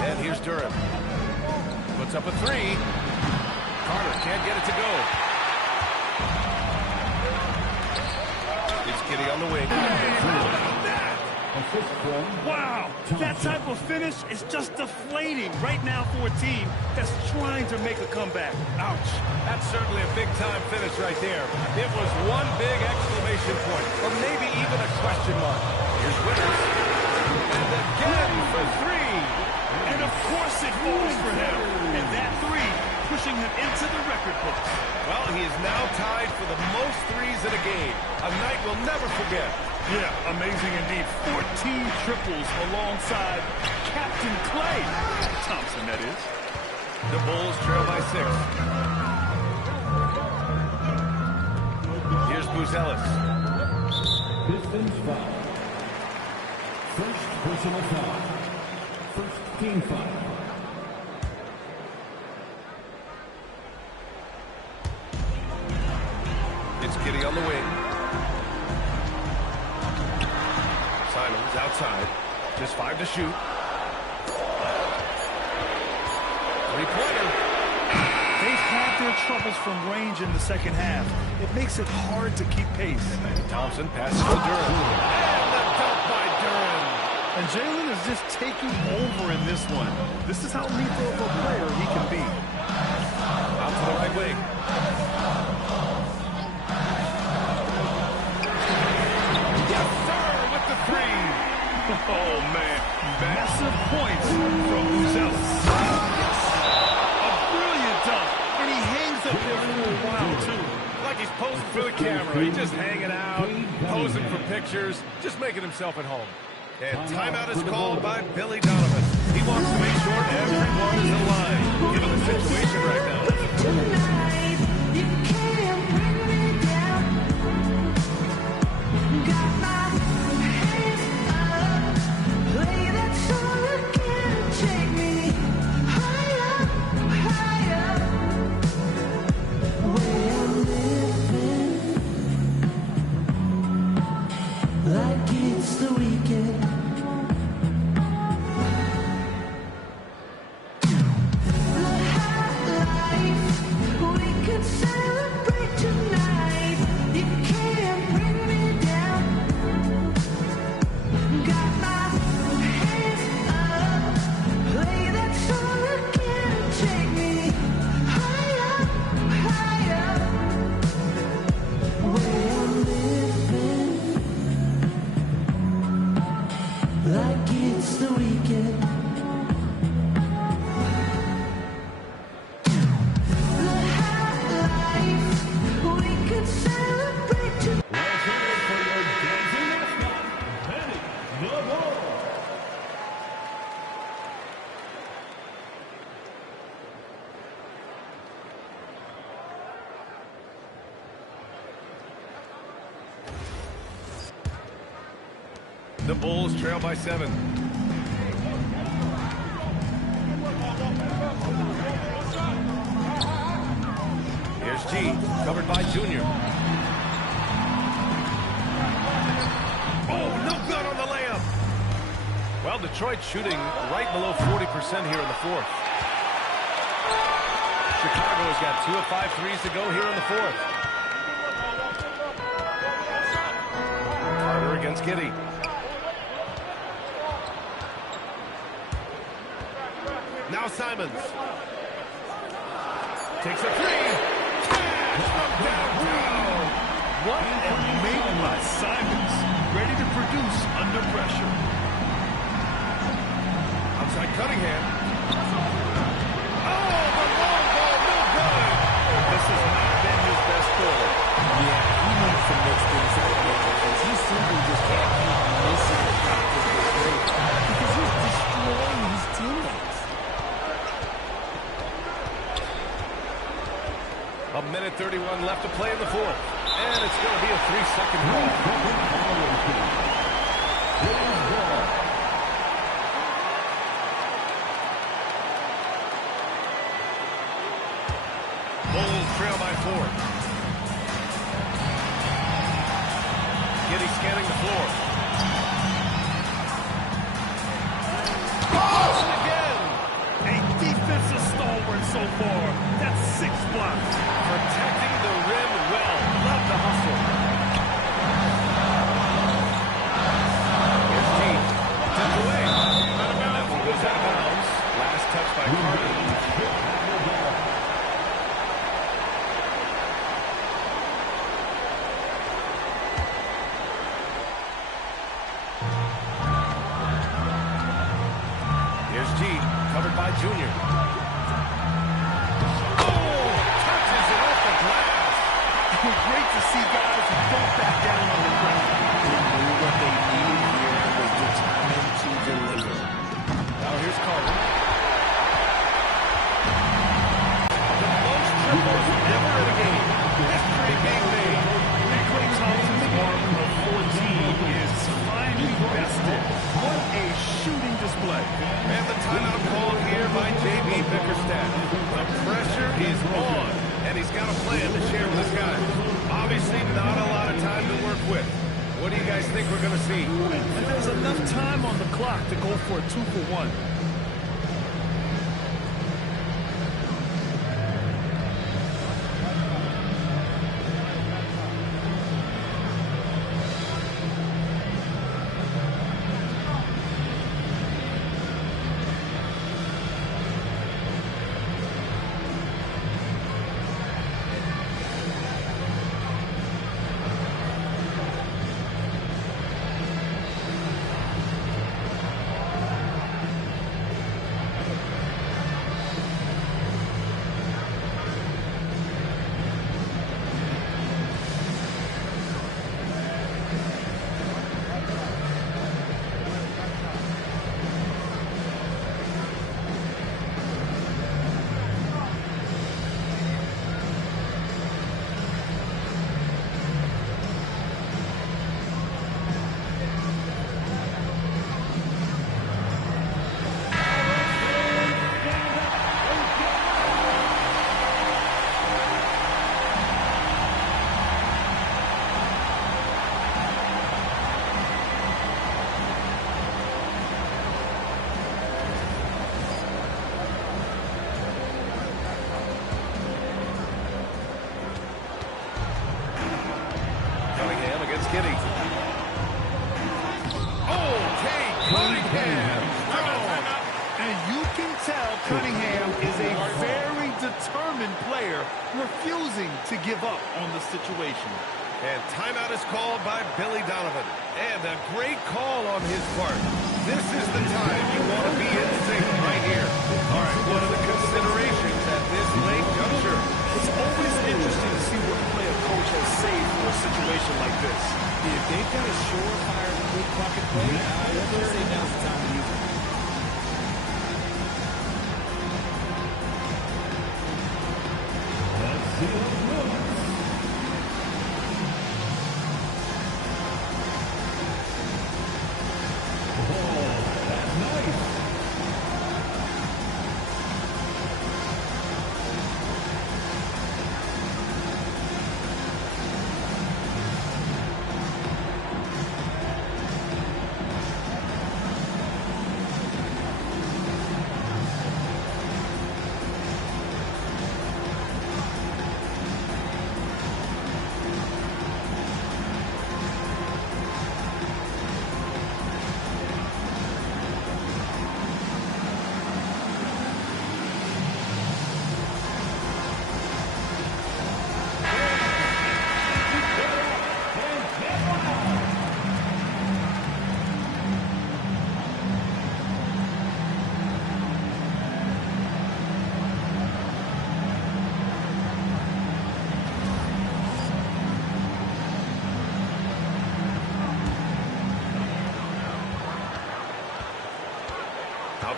And here's Duren. Puts up a three. Carter can't get it to go. It's Kitty on the wing. Wow, that type of finish is just deflating right now for a team that's trying to make a comeback. Ouch. That's certainly a big-time finish right there. It was one big exclamation point, or maybe even a question mark. Here's Withers. And again for three. And of course it falls for him. And that three pushing him into the record books. Well, he is now tied for the most threes in a game. A night we'll never forget. Yeah, amazing indeed. 14 triples alongside Captain Clay. Thompson, that is. The Bulls trail by 6. Here's Buzelis. Pistons foul. First personal foul. First team foul. It's Kitty on the wing. Simons outside. Just 5 to shoot. Three-pointer. They've had their troubles from range in the second half. It makes it hard to keep pace. Thompson passes to Duren. And the dunk by Duren. And Jalen is just taking over in this one. This is how lethal of a player he can be. Out to the right wing. Yes, sir, with the three. Oh, man. Massive points from Buzelis. Yes. A brilliant dunk. And he hangs up there for a while, too. Like he's posing for the camera. He's just hanging out, posing for pictures, just making himself at home. And timeout is called by Billy Donovan. He wants to make sure everyone is in line, given the situation right now. Tonight, you can't bring me down. Got my hands up. Play that song again. Take me higher, higher. We're living like it's the weekend. The Bulls trail by 7. Here's G, covered by Junior. Oh, no good on the layup. Well, Detroit's shooting right below 40% here in the fourth. Chicago has got 2 of 5 threes to go here in the fourth. Carter against Giddey. Now Simons. Takes a three. From downtown. What a make by Simons. Ready to produce under pressure. Outside Cunningham. Oh, the long ball, no good. This has not been his best quarter. Yeah, he needs to mix things up a little because he simply just can't keep missing the practice this rate because he's destroying his teammates. A minute 31 left to play in the fourth. And it's going to be a 3-second ball. Bulls trail by 4. Giddey scanning the floor. Oh! Again! A defensive stalwart so far. That's 6 blocks. Protecting the rim well. Love the hustle. Here's G. Tipped away. That one goes out of bounds. Last touch by Carter. Here's G, covered by Junior. Oh, touches it off the glass. Great to see guys who don't back down on the ground. They knew what they needed here and was determined to deliver. Now here's Carter. The most triples ever in a game. History being made. And Klay Thompson's mark of 14 is finally bested. What a shooting display. And the timeout called here by J.B. Bickerstaff. The pressure is on, and he's got a plan to share with his guys. Obviously not a lot of time to work with. What do you guys think we're going to see? And there's enough time on the clock to go for a 2-for-1. Giddey. Oh, Cunningham. And you can tell Cunningham is a very determined player, refusing to give up on the situation. And timeout is called by Billy Donovan. And a great call on his part. This is the time you want to be in sync right here. All right, what are the considerations at this late juncture? It's always interesting to see what play a coach has saved for a situation like this. If they've got a surefire quick bucket play, I would say now's the time to use it.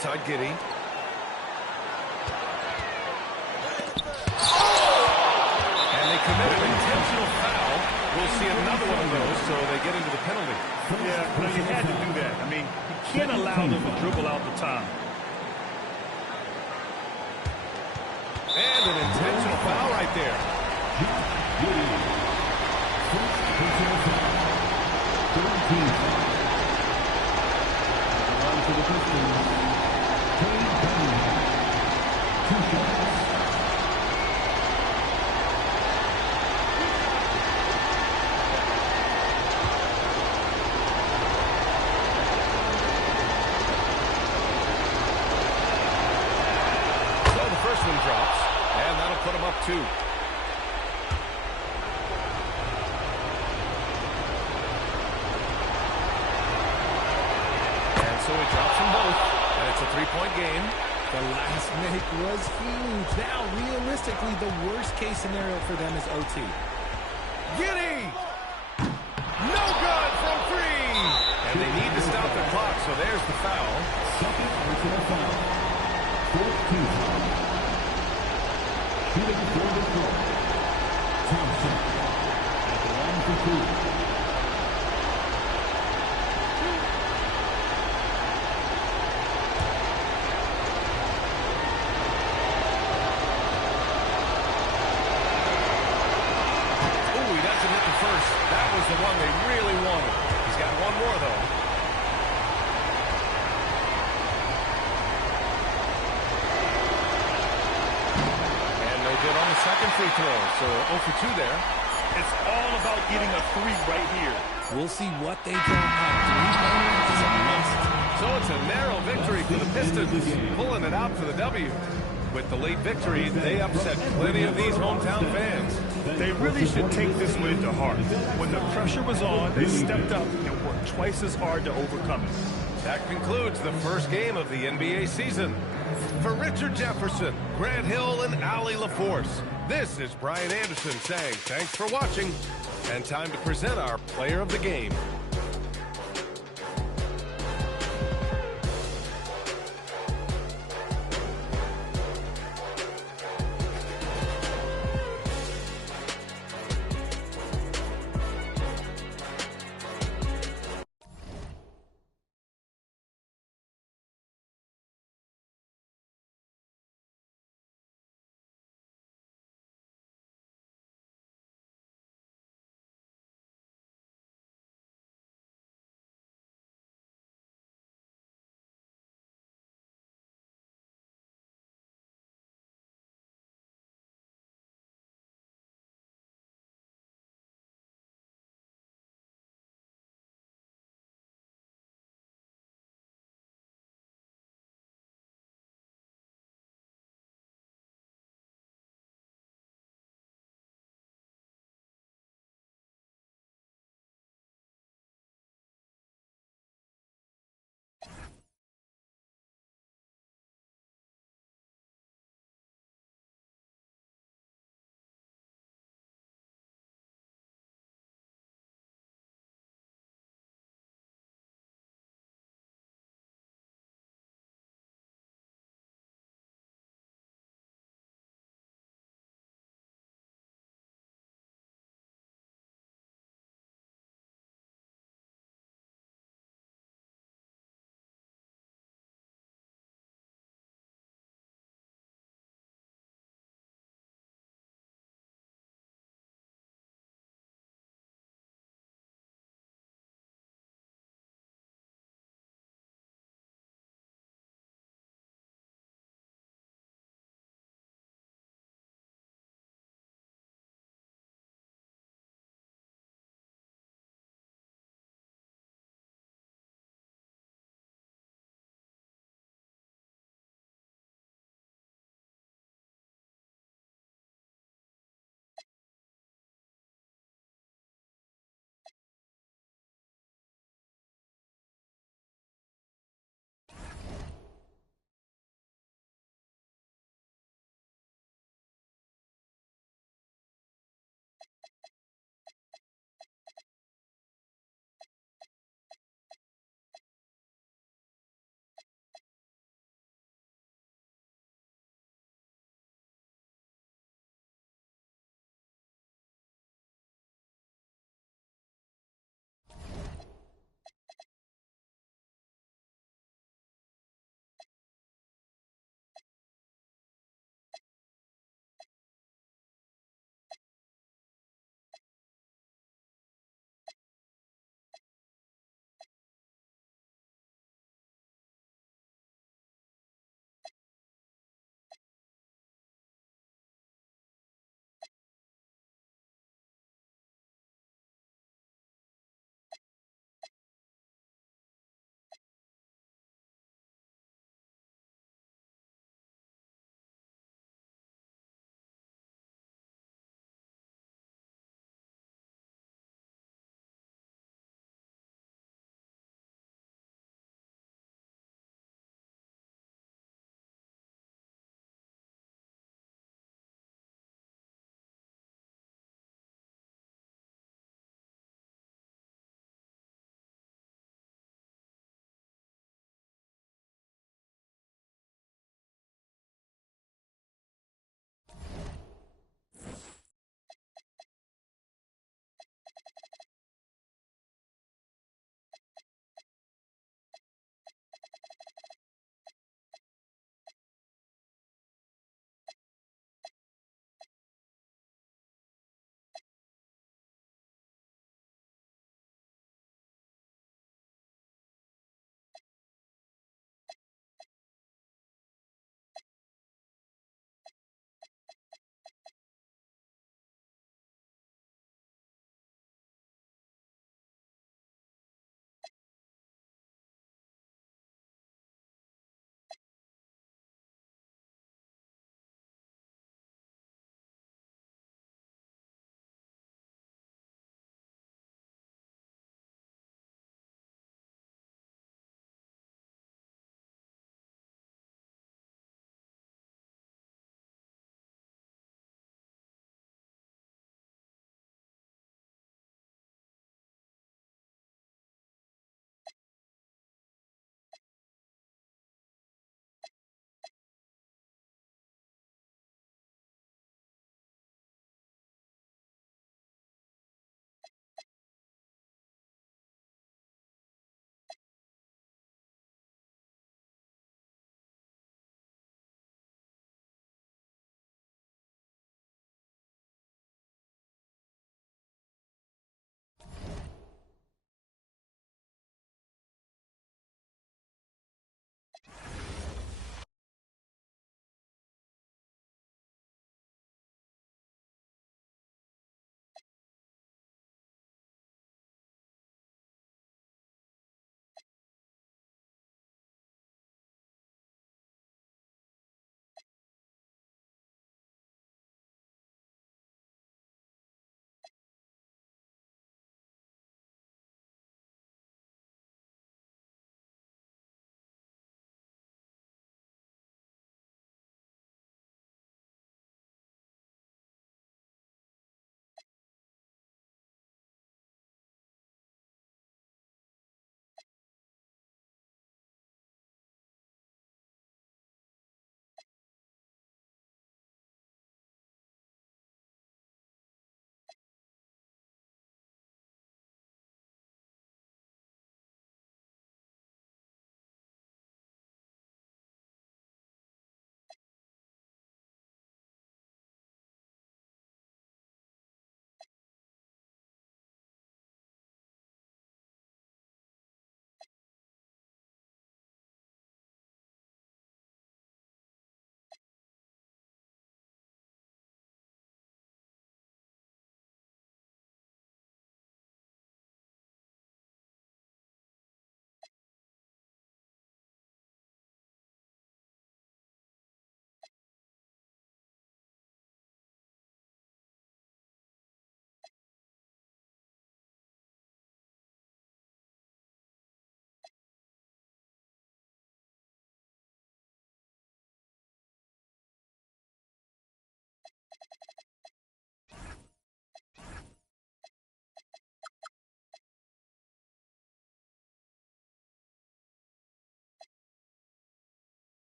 outside Giddy. And they commit an intentional foul. We'll see another one of those, so they get into the penalty. Yeah, no, you had to do that. I mean, you can't allow them to dribble out the time. And an intentional foul right there. So the first one drops, and that'll put them up 2. So he drops them both, and it's a 3-point game. The last make was huge. Now, realistically, the worst-case scenario for them is OT. Giddy! No good from 3! And they need to stop their clock, so there's the foul. Second personal foul. 14. Shooting for the throw. Thompson. At the line for 2. That was the one they really wanted. He's got one more, though. And no good on the second free throw, so 0 for 2 there. It's all about getting a 3 right here. We'll see what they draw up. Three-pointer is a must. So it's a narrow victory for the Pistons, pulling it out for the W. With the late victory, they upset plenty of these hometown fans. They really should take this one to heart. When the pressure was on, they stepped up and worked twice as hard to overcome it. That concludes the first game of the NBA season. For Richard Jefferson, Grant Hill, and Allie LaForce, this is Brian Anderson saying thanks for watching, and time to present our player of the game.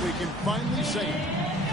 they can finally say it.